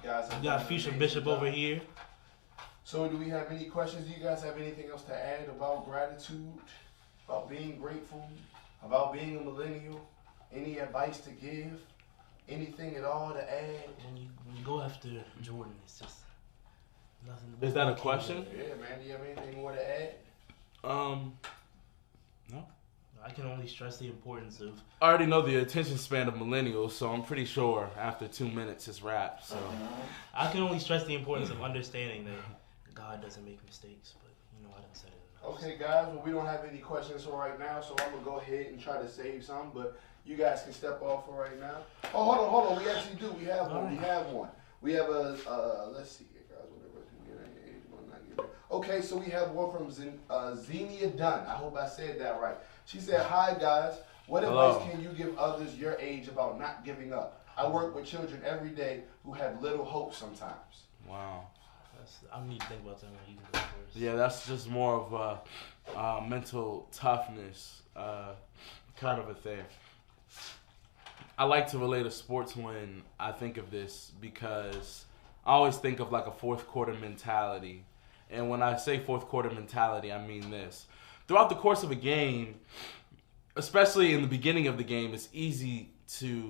Guys, we got Future Bishop over here. So do we have any questions? Do you guys have anything else to add about gratitude, about being grateful, about being a millennial? Any advice to give? Anything at all to add? When you go after Jordan, it's just nothing. Is that a question? Yeah, man. Do you have anything more to add? No. I can only stress the importance of... I already know the attention span of millennials, so I'm pretty sure after 2 minutes it's wrapped. So I can only stress the importance of understanding that God doesn't make mistakes, but I done said it enough. Okay, guys. Well, we don't have any questions for right now, so I'm gonna go ahead and try to save some, but you guys can step off for right now. Oh, hold on. We actually do. We have one. We have a. Let's see here, guys. Whatever. Okay, so we have one from Xenia Dunn. I hope I said that right. She said, "Hi guys. What advice can you give others your age about not giving up? I work with children every day who have little hope sometimes." wow. I need to think about that when you can go first. Yeah, that's just more of a mental toughness kind of a thing. I like to relate to sports when I think of this because I always think of like a fourth quarter mentality. And when I say fourth quarter mentality, I mean this. Throughout the course of a game, especially in the beginning of the game, it's easy to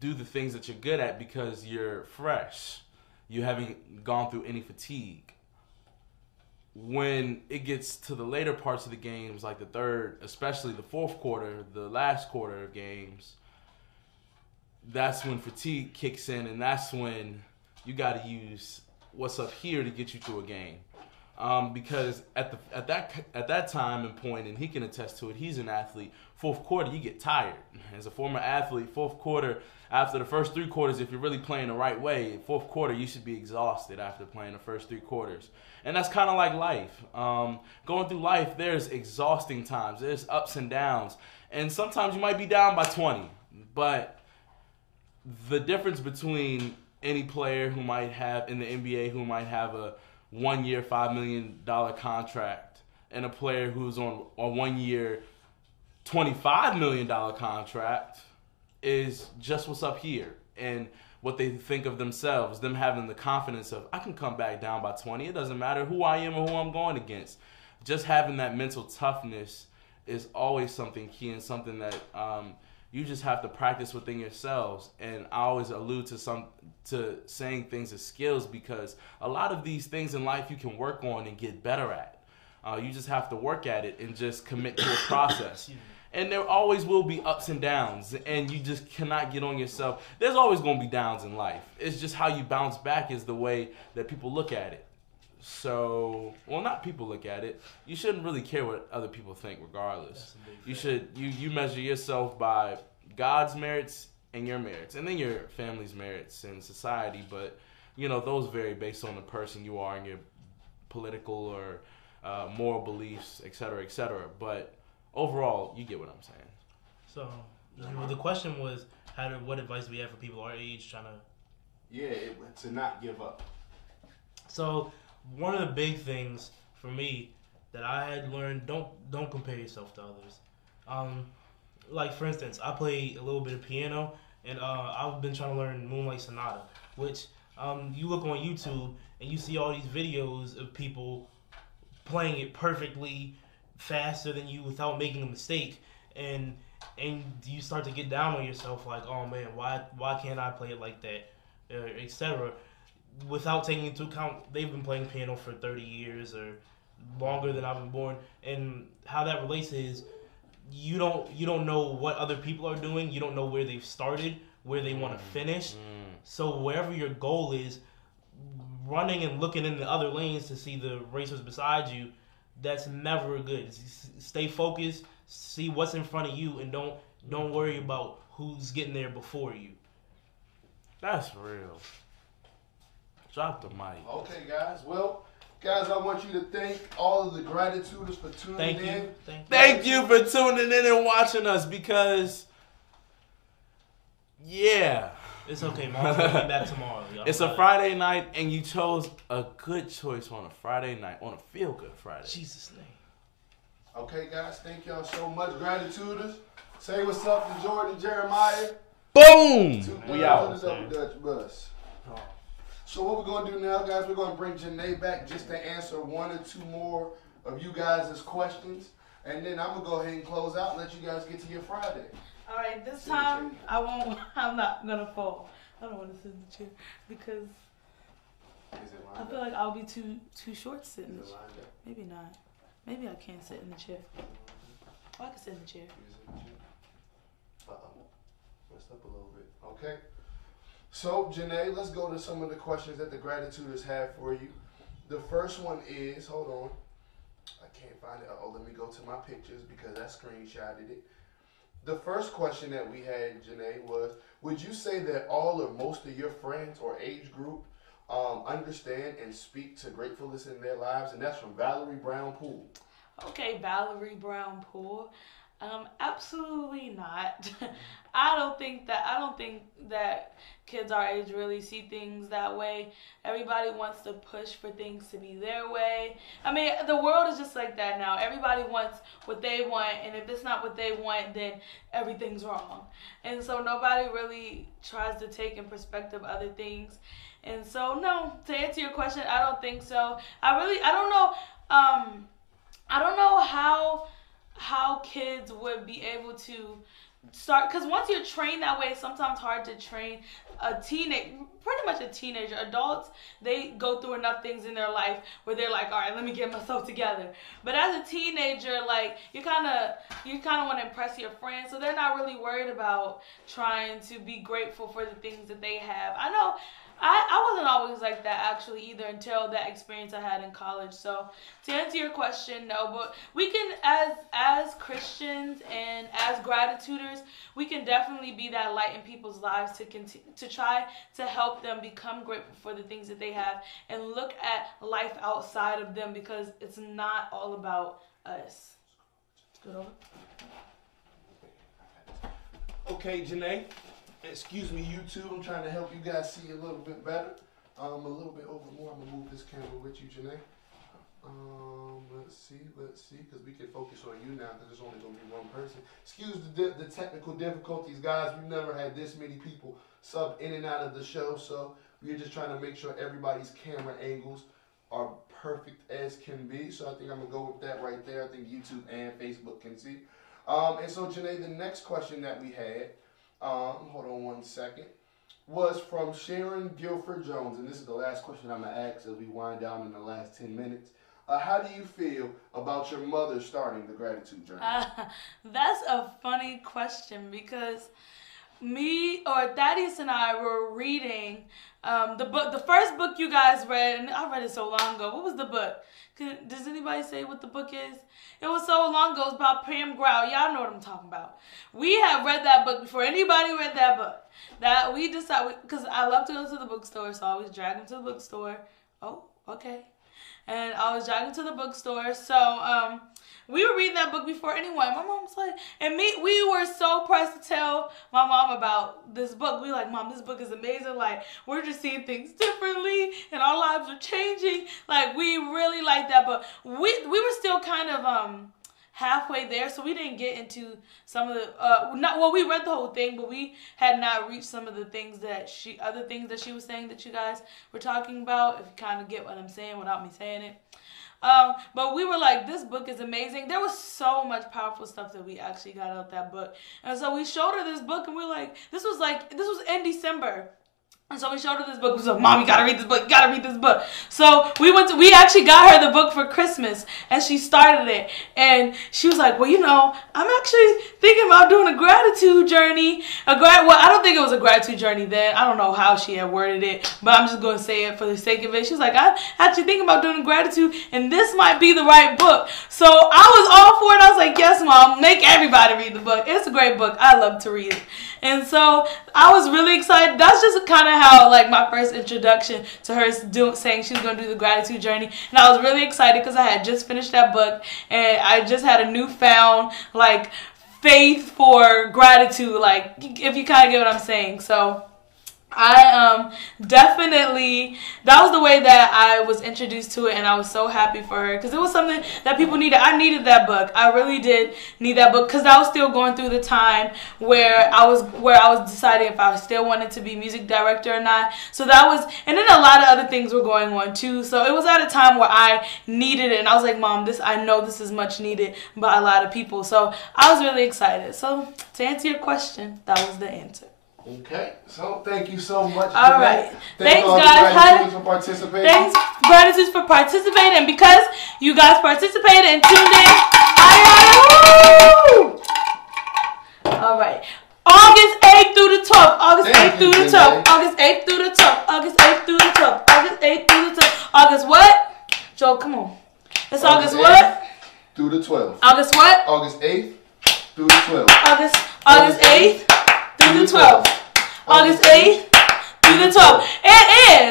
do the things that you're good at because you're fresh. You haven't gone through any fatigue. When it gets to the later parts of the games, like the third, especially the fourth quarter, the last quarter of games, that's when fatigue kicks in, and that's when you got to use what's up here to get you through a game. Because at that time and point, and he can attest to it, he's an athlete. Fourth quarter, you get tired. As a former athlete, fourth quarter, after the first 3 quarters, if you're really playing the right way, fourth quarter, you should be exhausted after playing the first 3 quarters. And that's kind of like life. Going through life, there's exhausting times. There's ups and downs. And sometimes you might be down by 20. But the difference between any player who might have, in the NBA, who might have a 1-year, $5 million contract, and a player who's on a 1-year, $25 million contract is just what's up here and what they think of themselves, them having the confidence of, I can come back down by 20. It doesn't matter who I am or who I'm going against. Just having that mental toughness is always something key and something that you just have to practice within yourselves. And I always allude to saying things as skills because a lot of these things in life you can work on and get better at. You just have to work at it and just commit to a process. And there always will be ups and downs, and you just cannot get on yourself. There's always going to be downs in life. It's just how you bounce back is the way that people look at it. So, well, not people look at it. You shouldn't really care what other people think regardless. You measure yourself by God's merits and your merits, and then your family's merits and society. But, those vary based on the person you are and your political or moral beliefs, et cetera, et cetera. But overall, you get what I'm saying. So, the question was, what advice do we have for people our age trying to... Yeah, to not give up. So, one of the big things for me that I had learned, don't compare yourself to others. Like, for instance, I play a little bit of piano, and I've been trying to learn Moonlight Sonata, which you look on YouTube, and you see all these videos of people playing it perfectly, faster than you without making a mistake, and you start to get down on yourself like, oh man, why can't I play it like that, etc. Without taking into account they've been playing piano for 30 years or longer than I've been born, and how that relates is you don't know what other people are doing, you don't know where they've started, where they want to finish. So wherever your goal is, running and looking in the other lanes to see the racers beside you, that's never good. Stay focused, see what's in front of you and don't worry about who's getting there before you. That's real. Drop the mic. Okay, guys. Well, guys, I want you to thank all of the gratitudes for tuning in. Thank you for tuning in and watching us because, yeah. It's okay, Mom's going to be back tomorrow. Y'all. It's a Friday night, and you chose a good choice on a Friday night, on a feel-good Friday. Jesus' name. Okay, guys, thank y'all so much, gratituders. Say what's up to Jordan, Jeremiah. Boom! We out. To the Double Dutch Bus. So what we're going to do now, guys, we're going to bring Janae back just to answer one or two more of you guys' questions. And then I'm going to go ahead and close out and let you guys get to your Friday. All right, this time I'm not going to fall. I don't want to sit in the chair because I feel like I'll be too short sitting. Maybe not. Maybe I can't sit in the chair. Oh, I can sit in the chair. Messed up a little bit. Okay. So, Janae, let's go to some of the questions that the gratituders have for you. The first one is, hold on. I can't find it. Oh, let me go to my pictures because I screenshotted it. The first question that we had, Janae, was, would you say that all or most of your friends or age group understand and speak to gratefulness in their lives? And that's from Valerie Brown Poole. Okay, Valerie Brown Poole. Absolutely not. I don't think that kids our age really see things that way. Everybody wants to push for things to be their way. I mean, the world is just like that now. Everybody wants what they want, and if it's not what they want, then everything's wrong. And so nobody really tries to take in perspective other things. And so, no, to answer your question, I don't think so. I don't know. I don't know how kids would be able to start, because once you're trained that way, it's sometimes hard to train pretty much a teenager. Adults, they go through enough things in their life where they're like, all right, let me get myself together. But as a teenager, like, you kind of want to impress your friends, so they're not really worried about trying to be grateful for the things that they have. I know I wasn't always like that actually either until that experience I had in college. So to answer your question, no, but we can, as Christians and as gratituders, we can definitely be that light in people's lives to try to help them become grateful for the things that they have and look at life outside of them, because it's not all about us. Scoot over. Okay, Janae. Excuse me, YouTube. I'm trying to help you guys see a little bit better. A little bit over more. I'm going to move this camera with you, Janae. Let's see, because we can focus on you now because there's only going to be one person. Excuse the technical difficulties, guys. We've never had this many people sub in and out of the show, so we're just trying to make sure everybody's camera angles are perfect as can be. So I think I'm going to go with that right there. I think YouTube and Facebook can see. And so, Janae, the next question that we had, hold on one second, was from Sharon Guilford Jones, and this is the last question I'm going to ask as we wind down in the last 10 minutes. How do you feel about your mother starting the gratitude journey? That's a funny question, because Thaddeus and I were reading the first book you guys read, and I read it so long ago. What was the book? Does anybody say what the book is? It was so long ago. It was about Pam Grout. Y'all know what I'm talking about. We have read that book before anybody read that book. That we decided, because I love to go to the bookstore, so I always drag them to the bookstore. Oh, okay. And I was dragging to the bookstore, so we were reading that book before anyone. My mom was like, we were so pressed to tell my mom about this book. We were like, Mom, this book is amazing. Like, we're just seeing things differently, and our lives are changing. Like, we really like that book. We were still kind of halfway there, so we didn't get into some of the we read the whole thing, but we had not reached some of the things that other things that she was saying that you guys were talking about, if you kind of get what I'm saying without me saying it. But we were like, this book is amazing. There was so much powerful stuff that we actually got out that book. And so we showed her this book, and we were like, this was in December. And so we showed her this book. We was like, Mom, you gotta read this book. You gotta read this book. So we actually got her the book for Christmas, and she started it. And she was like, well, you know, I'm actually thinking about doing a gratitude journey. Well, I don't think it was a gratitude journey then. I don't know how she had worded it, but I'm just going to say it for the sake of it. She was like, I'm actually thinking about doing gratitude, and this might be the right book. So I was all for it. I was like, yes, Mom, make everybody read the book. It's a great book. I love to read it. And so I was really excited. That's just kind of how, like, my first introduction to her saying she was going to do the gratitude journey. And I was really excited because I had just finished that book, and I just had a newfound, like, faith for gratitude, like, if you kind of get what I'm saying. So I definitely, that was the way that I was introduced to it, and I was so happy for her because it was something that people needed. I needed that book. I really did need that book because I was still going through the time where I was deciding if I still wanted to be music director or not. So that was, and then a lot of other things were going on too. So it was at a time where I needed it, and I was like, Mom, I know this is much needed by a lot of people. So I was really excited. So to answer your question, that was the answer. Okay, so thank you so much. All right. Thanks, guys. Gratitude for participating. Thanks, gratitude for participating. And because you guys participated and tuned in, all right. August 8th through the 12th. August 8th through the 12th. August 8th through the 12th. August 8th through the 12th. August 8th through the 12th. August what? Joe, come on. It's August what? Through the 12th. August what? August 8th through the 12th. August 8th through the 12th. August 8th through the 12th. It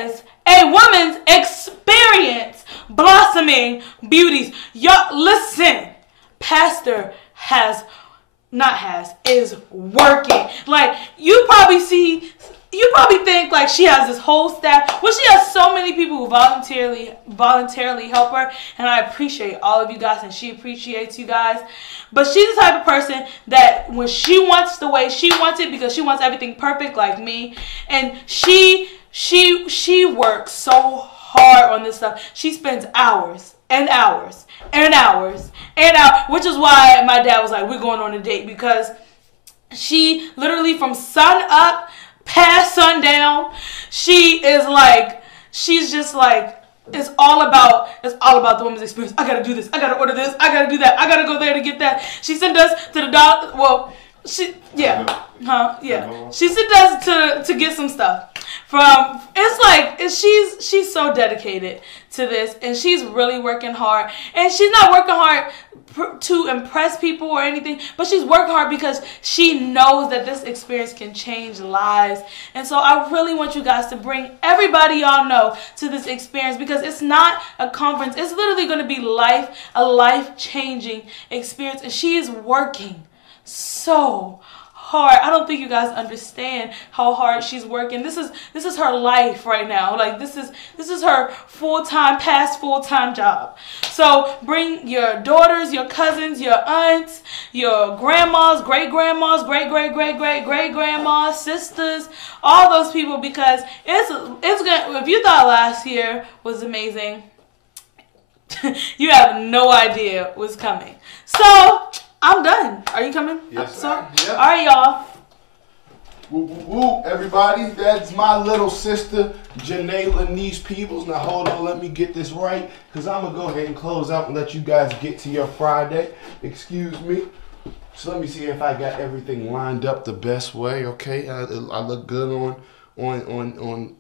is a woman's experience blossoming beauties. Y'all, listen. Pastor is working. Like, you probably think like she has this whole staff. Well, she has so many people who voluntarily help her, and I appreciate all of you guys, and she appreciates you guys. But she's the type of person that when she wants the way she wants it, because she wants everything perfect like me, and she works so hard on this stuff. She spends hours and hours and hours and hours, which is why my dad was like, we're going on a date, because she literally from sun up past sundown, she's just like, it's all about the woman's experience. I gotta do this, I gotta order this, I gotta do that, I gotta go there to get that. She sent us to the doctor. Well, she sent us to get some stuff from. She's so dedicated to this, and she's really working hard. And she's not working hard to impress people or anything, but she's working hard because she knows that this experience can change lives. And so I really want you guys to bring everybody y'all know to this experience, because it's not a conference. It's literally going to be a life-changing experience, and she is working so hard. I don't think you guys understand how hard she's working. This is her life right now. Like, this is her past full-time job. So bring your daughters, your cousins, your aunts, your grandmas, great-grandmas, great-great-great-great-great-grandmas, sisters, all those people, because it's gonna, if you thought last year was amazing, you have no idea what's coming. So I'm done. Are you coming? Yes, sir. Yep. All right, y'all. Woo, woo, woo. Everybody, that's my little sister, Janae Lanice Peebles. Now, hold on. Let me get this right, because I'm going to go ahead and close out and let you guys get to your Friday. Excuse me. So let me see if I got everything lined up the best way. Okay, I look good on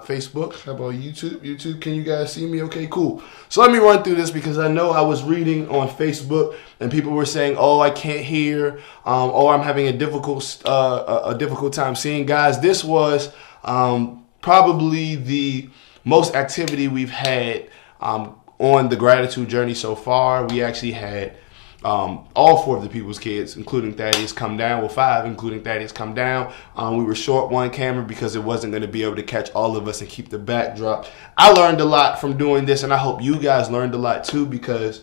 Facebook. How about YouTube? YouTube, can you guys see me? Okay, cool. So let me run through this, because I know I was reading on Facebook and people were saying, "Oh, I can't hear. Oh, I'm having a difficult time seeing." Guys, this was probably the most activity we've had on the gratitude journey so far. We actually had all 4 of the people's kids, including Thaddeus, come down. Well, 5, including Thaddeus, come down. We were short one camera because it wasn't going to be able to catch all of us and keep the backdrop. I learned a lot from doing this, and I hope you guys learned a lot too, because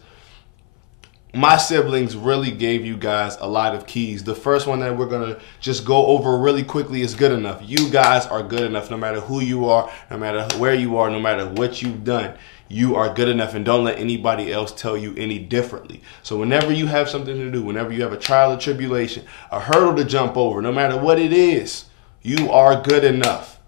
my siblings really gave you guys a lot of keys. The first one that we're going to just go over really quickly is good enough. You guys are good enough, no matter who you are, no matter where you are, no matter what you've done. You are good enough, and don't let anybody else tell you any differently. So whenever you have something to do, whenever you have a trial or tribulation, a hurdle to jump over, no matter what it is, you are good enough.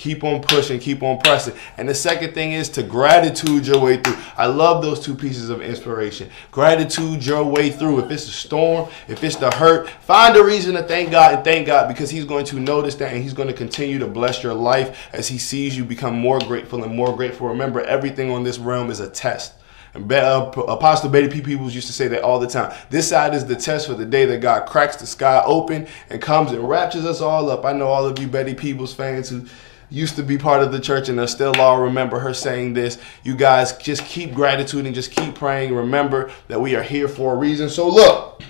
Keep on pushing, keep on pressing. And the second thing is to gratitude your way through. I love those two pieces of inspiration. Gratitude your way through. If it's a storm, if it's the hurt, find a reason to thank God, and thank God, because he's going to notice that, and he's going to continue to bless your life as he sees you become more grateful and more grateful. Remember, everything on this realm is a test. And Apostle Betty P. Peoples used to say that all the time. This side is the test for the day that God cracks the sky open and comes and raptures us all up. I know all of you Betty Peoples fans who used to be part of the church and are still all remember her saying this. You guys just keep gratitude and just keep praying. Remember that we are here for a reason. So look,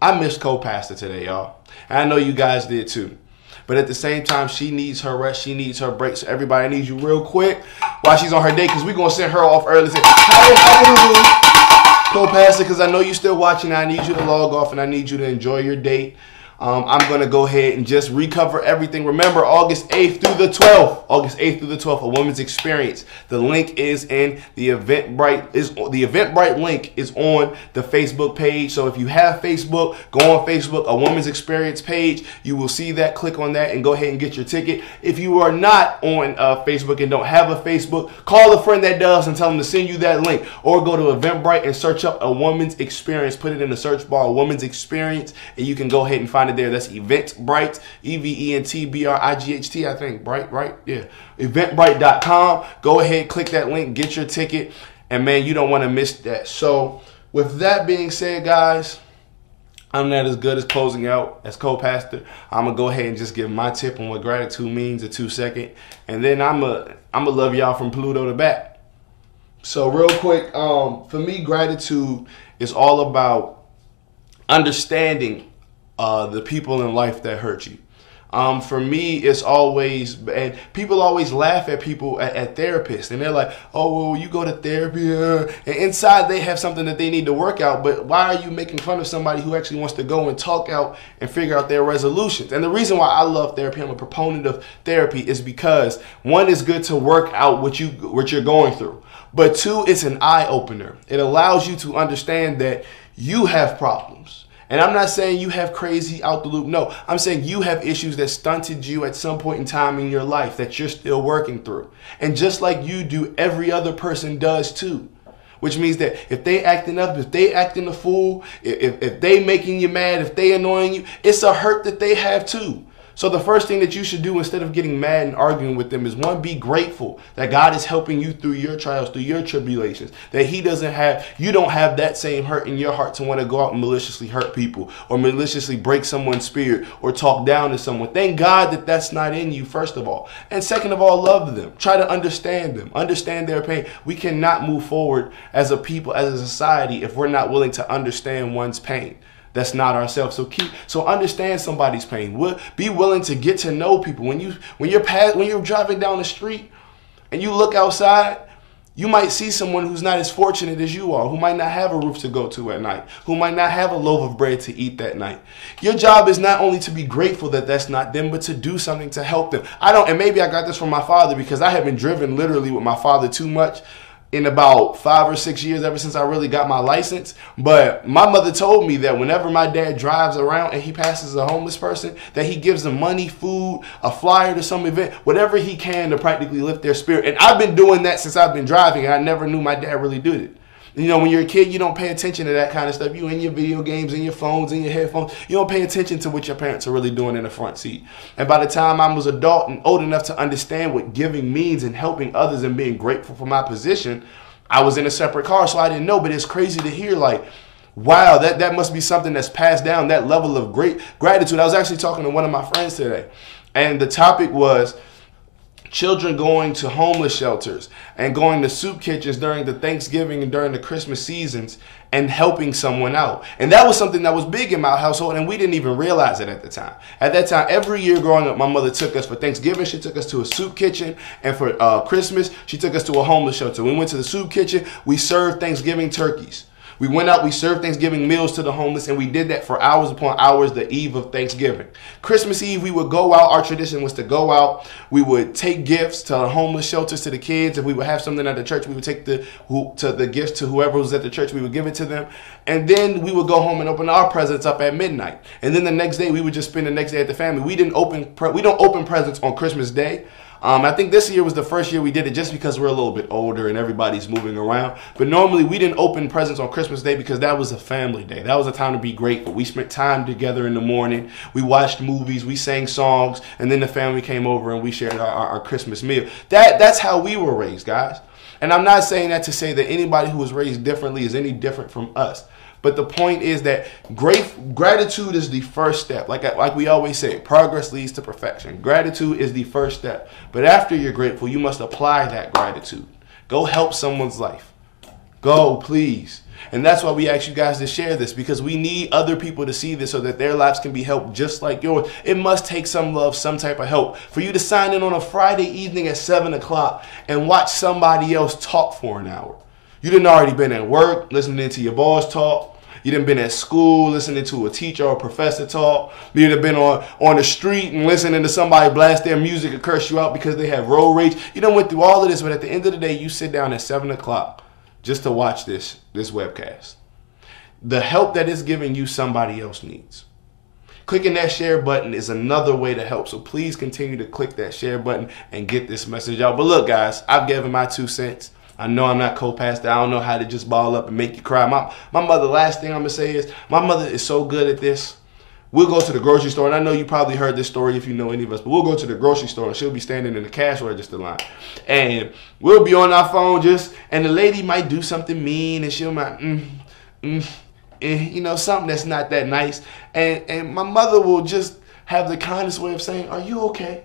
I missed co-pastor today, y'all. And I know you guys did too. But at the same time, she needs her rest. She needs her break. So everybody needs you real quick while she's on her date, because we're going to send her off early. Say, co-pastor, because I know you're still watching. I need you to log off, and I need you to enjoy your date. I'm going to go ahead and just recover everything. Remember, August 8th through the 12th. August 8th through the 12th, a woman's experience. The link is in the Eventbrite. The Eventbrite link is on the Facebook page. So if you have Facebook, go on Facebook, a woman's experience page. You will see that. Click on that and go ahead and get your ticket. If you are not on Facebook and don't have a Facebook, call a friend that does and tell them to send you that link. Or go to Eventbrite and search up a woman's experience. Put it in the search bar, a woman's experience, and you can go ahead and find it there. That's Eventbrite, EVENTBRIGHT, I think. Bright, right? Yeah. Eventbrite.com. Go ahead, click that link, get your ticket, and man, you don't want to miss that. So, with that being said, guys, I'm not as good as closing out as co-pastor. I'm gonna go ahead and just give my tip on what gratitude means in 2 seconds, and then I'm gonna love y'all from Pluto to back. So, real quick, for me, gratitude is all about understanding the people in life that hurt you. For me, it's always, and people always laugh at people, at therapists, and they're like, oh, well, you go to therapy, and inside they have something that they need to work out, but why are you making fun of somebody who actually wants to go and talk out and figure out their resolutions? And the reason why I love therapy, I'm a proponent of therapy, is because one, is good to work out what you're going through, but two, it's an eye-opener. It allows you to understand that you have problems. And I'm not saying you have crazy out the loop. No, I'm saying you have issues that stunted you at some point in time in your life that you're still working through. And just like you do, every other person does too. Which means that if they acting up, if they acting a fool, if they making you mad, if they annoying you, it's a hurt that they have too. So the first thing that you should do instead of getting mad and arguing with them is, one, be grateful that God is helping you through your trials, through your tribulations, that you don't have that same hurt in your heart to want to go out and maliciously hurt people or maliciously break someone's spirit or talk down to someone. Thank God that that's not in you, first of all. And second of all, love them. Try to understand them. Understand their pain. We cannot move forward as a people, as a society, if we're not willing to understand one's pain. That's not ourselves. So understand somebody's pain. Be willing to get to know people. When you're driving down the street and you look outside, you might see someone who's not as fortunate as you are, who might not have a roof to go to at night, who might not have a loaf of bread to eat that night. Your job is not only to be grateful that that's not them, but to do something to help them. And maybe I got this from my father, because I have been driven literally with my father too much in about 5 or 6 years, ever since I really got my license. But my mother told me that whenever my dad drives around and he passes a homeless person, that he gives them money, food, a flyer to some event, whatever he can to practically lift their spirit. And I've been doing that since I've been driving, and I never knew my dad really did it. You know, when you're a kid, you don't pay attention to that kind of stuff. You in your video games, in your phones, in your headphones. You don't pay attention to what your parents are really doing in the front seat. And by the time I was adult and old enough to understand what giving means and helping others and being grateful for my position, I was in a separate car, so I didn't know. But it's crazy to hear, like, wow, that must be something that's passed down, that level of great gratitude. I was actually talking to one of my friends today, and the topic was children going to homeless shelters and going to soup kitchens during the Thanksgiving and during the Christmas seasons and helping someone out. And that was something that was big in my household, and we didn't even realize it at the time. At that time, every year growing up, my mother took us for Thanksgiving, she took us to a soup kitchen, and for Christmas, she took us to a homeless shelter. We went to the soup kitchen, we served Thanksgiving turkeys. We went out, we served Thanksgiving meals to the homeless, and we did that for hours upon hours the eve of Thanksgiving. Christmas Eve, we would go out. Our tradition was to go out. We would take gifts to the homeless shelters, to the kids. If we would have something at the church, we would take the gifts to whoever was at the church. We would give it to them. And then we would go home and open our presents up at midnight. And then the next day, we would just spend the next day at the family. We don't open presents on Christmas Day. I think this year was the first year we did it just because we're a little bit older and everybody's moving around. But normally we didn't open presents on Christmas Day because that was a family day. That was a time to be grateful. We spent time together in the morning. We watched movies. We sang songs. And then the family came over and we shared our Christmas meal. That's how we were raised, guys. And I'm not saying that to say that anybody who was raised differently is any different from us. But the point is that gratitude is the first step. Like we always say, progress leads to perfection. Gratitude is the first step. But after you're grateful, you must apply that gratitude. Go help someone's life. Go, please. And that's why we ask you guys to share this, because we need other people to see this so that their lives can be helped just like yours. It must take some love, some type of help for you to sign in on a Friday evening at 7 o'clock and watch somebody else talk for an hour. You done already been at work, listening to your boss talk. You done been at school, listening to a teacher or a professor talk. You done been on the street and listening to somebody blast their music and curse you out because they have road rage. You done went through all of this, but at the end of the day, you sit down at 7 o'clock just to watch this webcast. The help that it's giving you, somebody else needs. Clicking that share button is another way to help. So please continue to click that share button and get this message out. But look, guys, I've given my 2 cents. I know I'm not co-pastor. I don't know how to just ball up and make you cry. My mother, last thing I'm going to say is, my mother is so good at this. We'll go to the grocery store, and I know you probably heard this story if you know any of us, but we'll go to the grocery store, and she'll be standing in the cash register line. And we'll be on our phone and the lady might do something mean, and she'll might, something that's not that nice. And my mother will just have the kindest way of saying, "Are you okay?"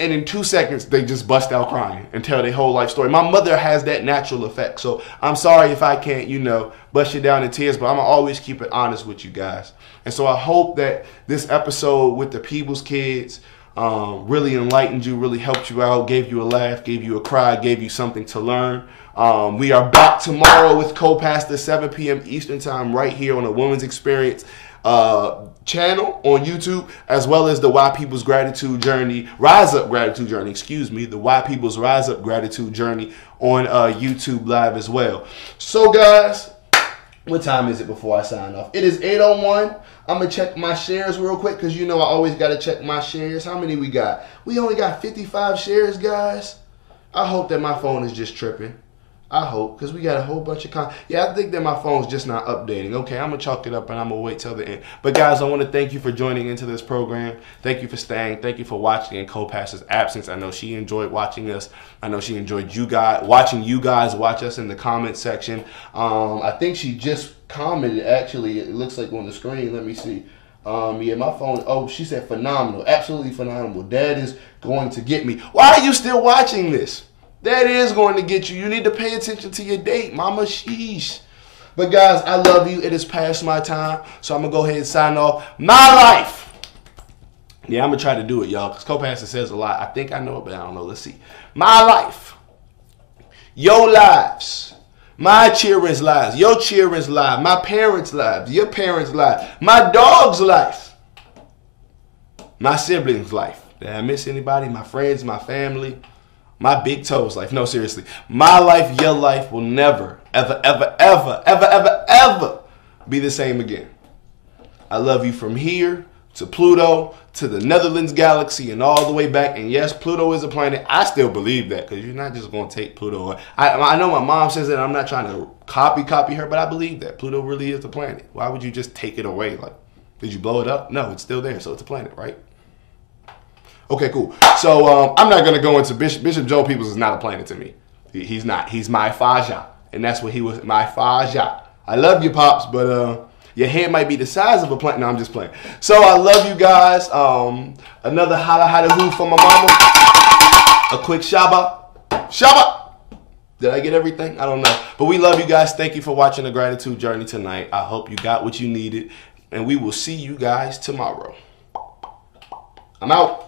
And in 2 seconds, they just bust out crying and tell their whole life story. My mother has that natural effect. So I'm sorry if I can't, bust you down in tears, but I'm going to always keep it honest with you guys. And so I hope that this episode with the People's Kids really enlightened you, really helped you out, gave you a laugh, gave you a cry, gave you something to learn. We are back tomorrow with Co-Pastor, 7 p.m. Eastern Time, right here on the Women's Experience channel on YouTube, as well as the Why People's Gratitude Journey, Rise Up Gratitude Journey, the Why People's Rise Up Gratitude Journey on YouTube Live as well. So guys, what time is it before I sign off? It is 8:01. I'm going to check my shares real quick because I always got to check my shares. How many we got? We only got 55 shares, guys. I hope that my phone is just tripping. I hope, because we got a whole bunch of I think that my phone's just not updating. Okay, I'm going to chalk it up and I'm going to wait till the end. But guys, I want to thank you for joining into this program. Thank you for staying. Thank you for watching in Co-Pastor's absence. I know she enjoyed watching us. I know she enjoyed watching you guys watch us in the comment section. I think she just commented, actually. It looks like on the screen. Let me see. My phone, she said phenomenal. Absolutely phenomenal. Dad is going to get me. Why are you still watching this? That is going to get you. You need to pay attention to your date, mama. Sheesh. But guys, I love you. It is past my time, so I'm going to go ahead and sign off. My life. Yeah, I'm going to try to do it, y'all, because Co-Pastor says a lot. I think I know it, but I don't know. Let's see. My life. Your lives. My children's lives. Your children's lives. My parents' lives. Your parents' lives. My dog's life. My siblings' life. Did I miss anybody? My friends, my family. My big toes life. No, seriously. My life, your life will never, ever, ever, ever, ever, ever, ever be the same again. I love you from here to Pluto, to the Netherlands galaxy, and all the way back. And yes, Pluto is a planet. I still believe that, because you're not just going to take Pluto. I know my mom says that. I'm not trying to copy her, but I believe that Pluto really is a planet. Why would you just take it away? Like, did you blow it up? No, it's still there, so it's a planet, right? Okay, cool. So I'm not going to go into Bishop Joe Peoples is not a planet to me. He's not. He's my Faja. And that's what he was, my Faja. I love you, Pops, but your head might be the size of a planet. No, I'm just playing. So I love you guys. Another holla hoo from my mama. A quick Shabbat. Shabbat. Did I get everything? I don't know. But we love you guys. Thank you for watching the Gratitude Journey tonight. I hope you got what you needed. And we will see you guys tomorrow. I'm out.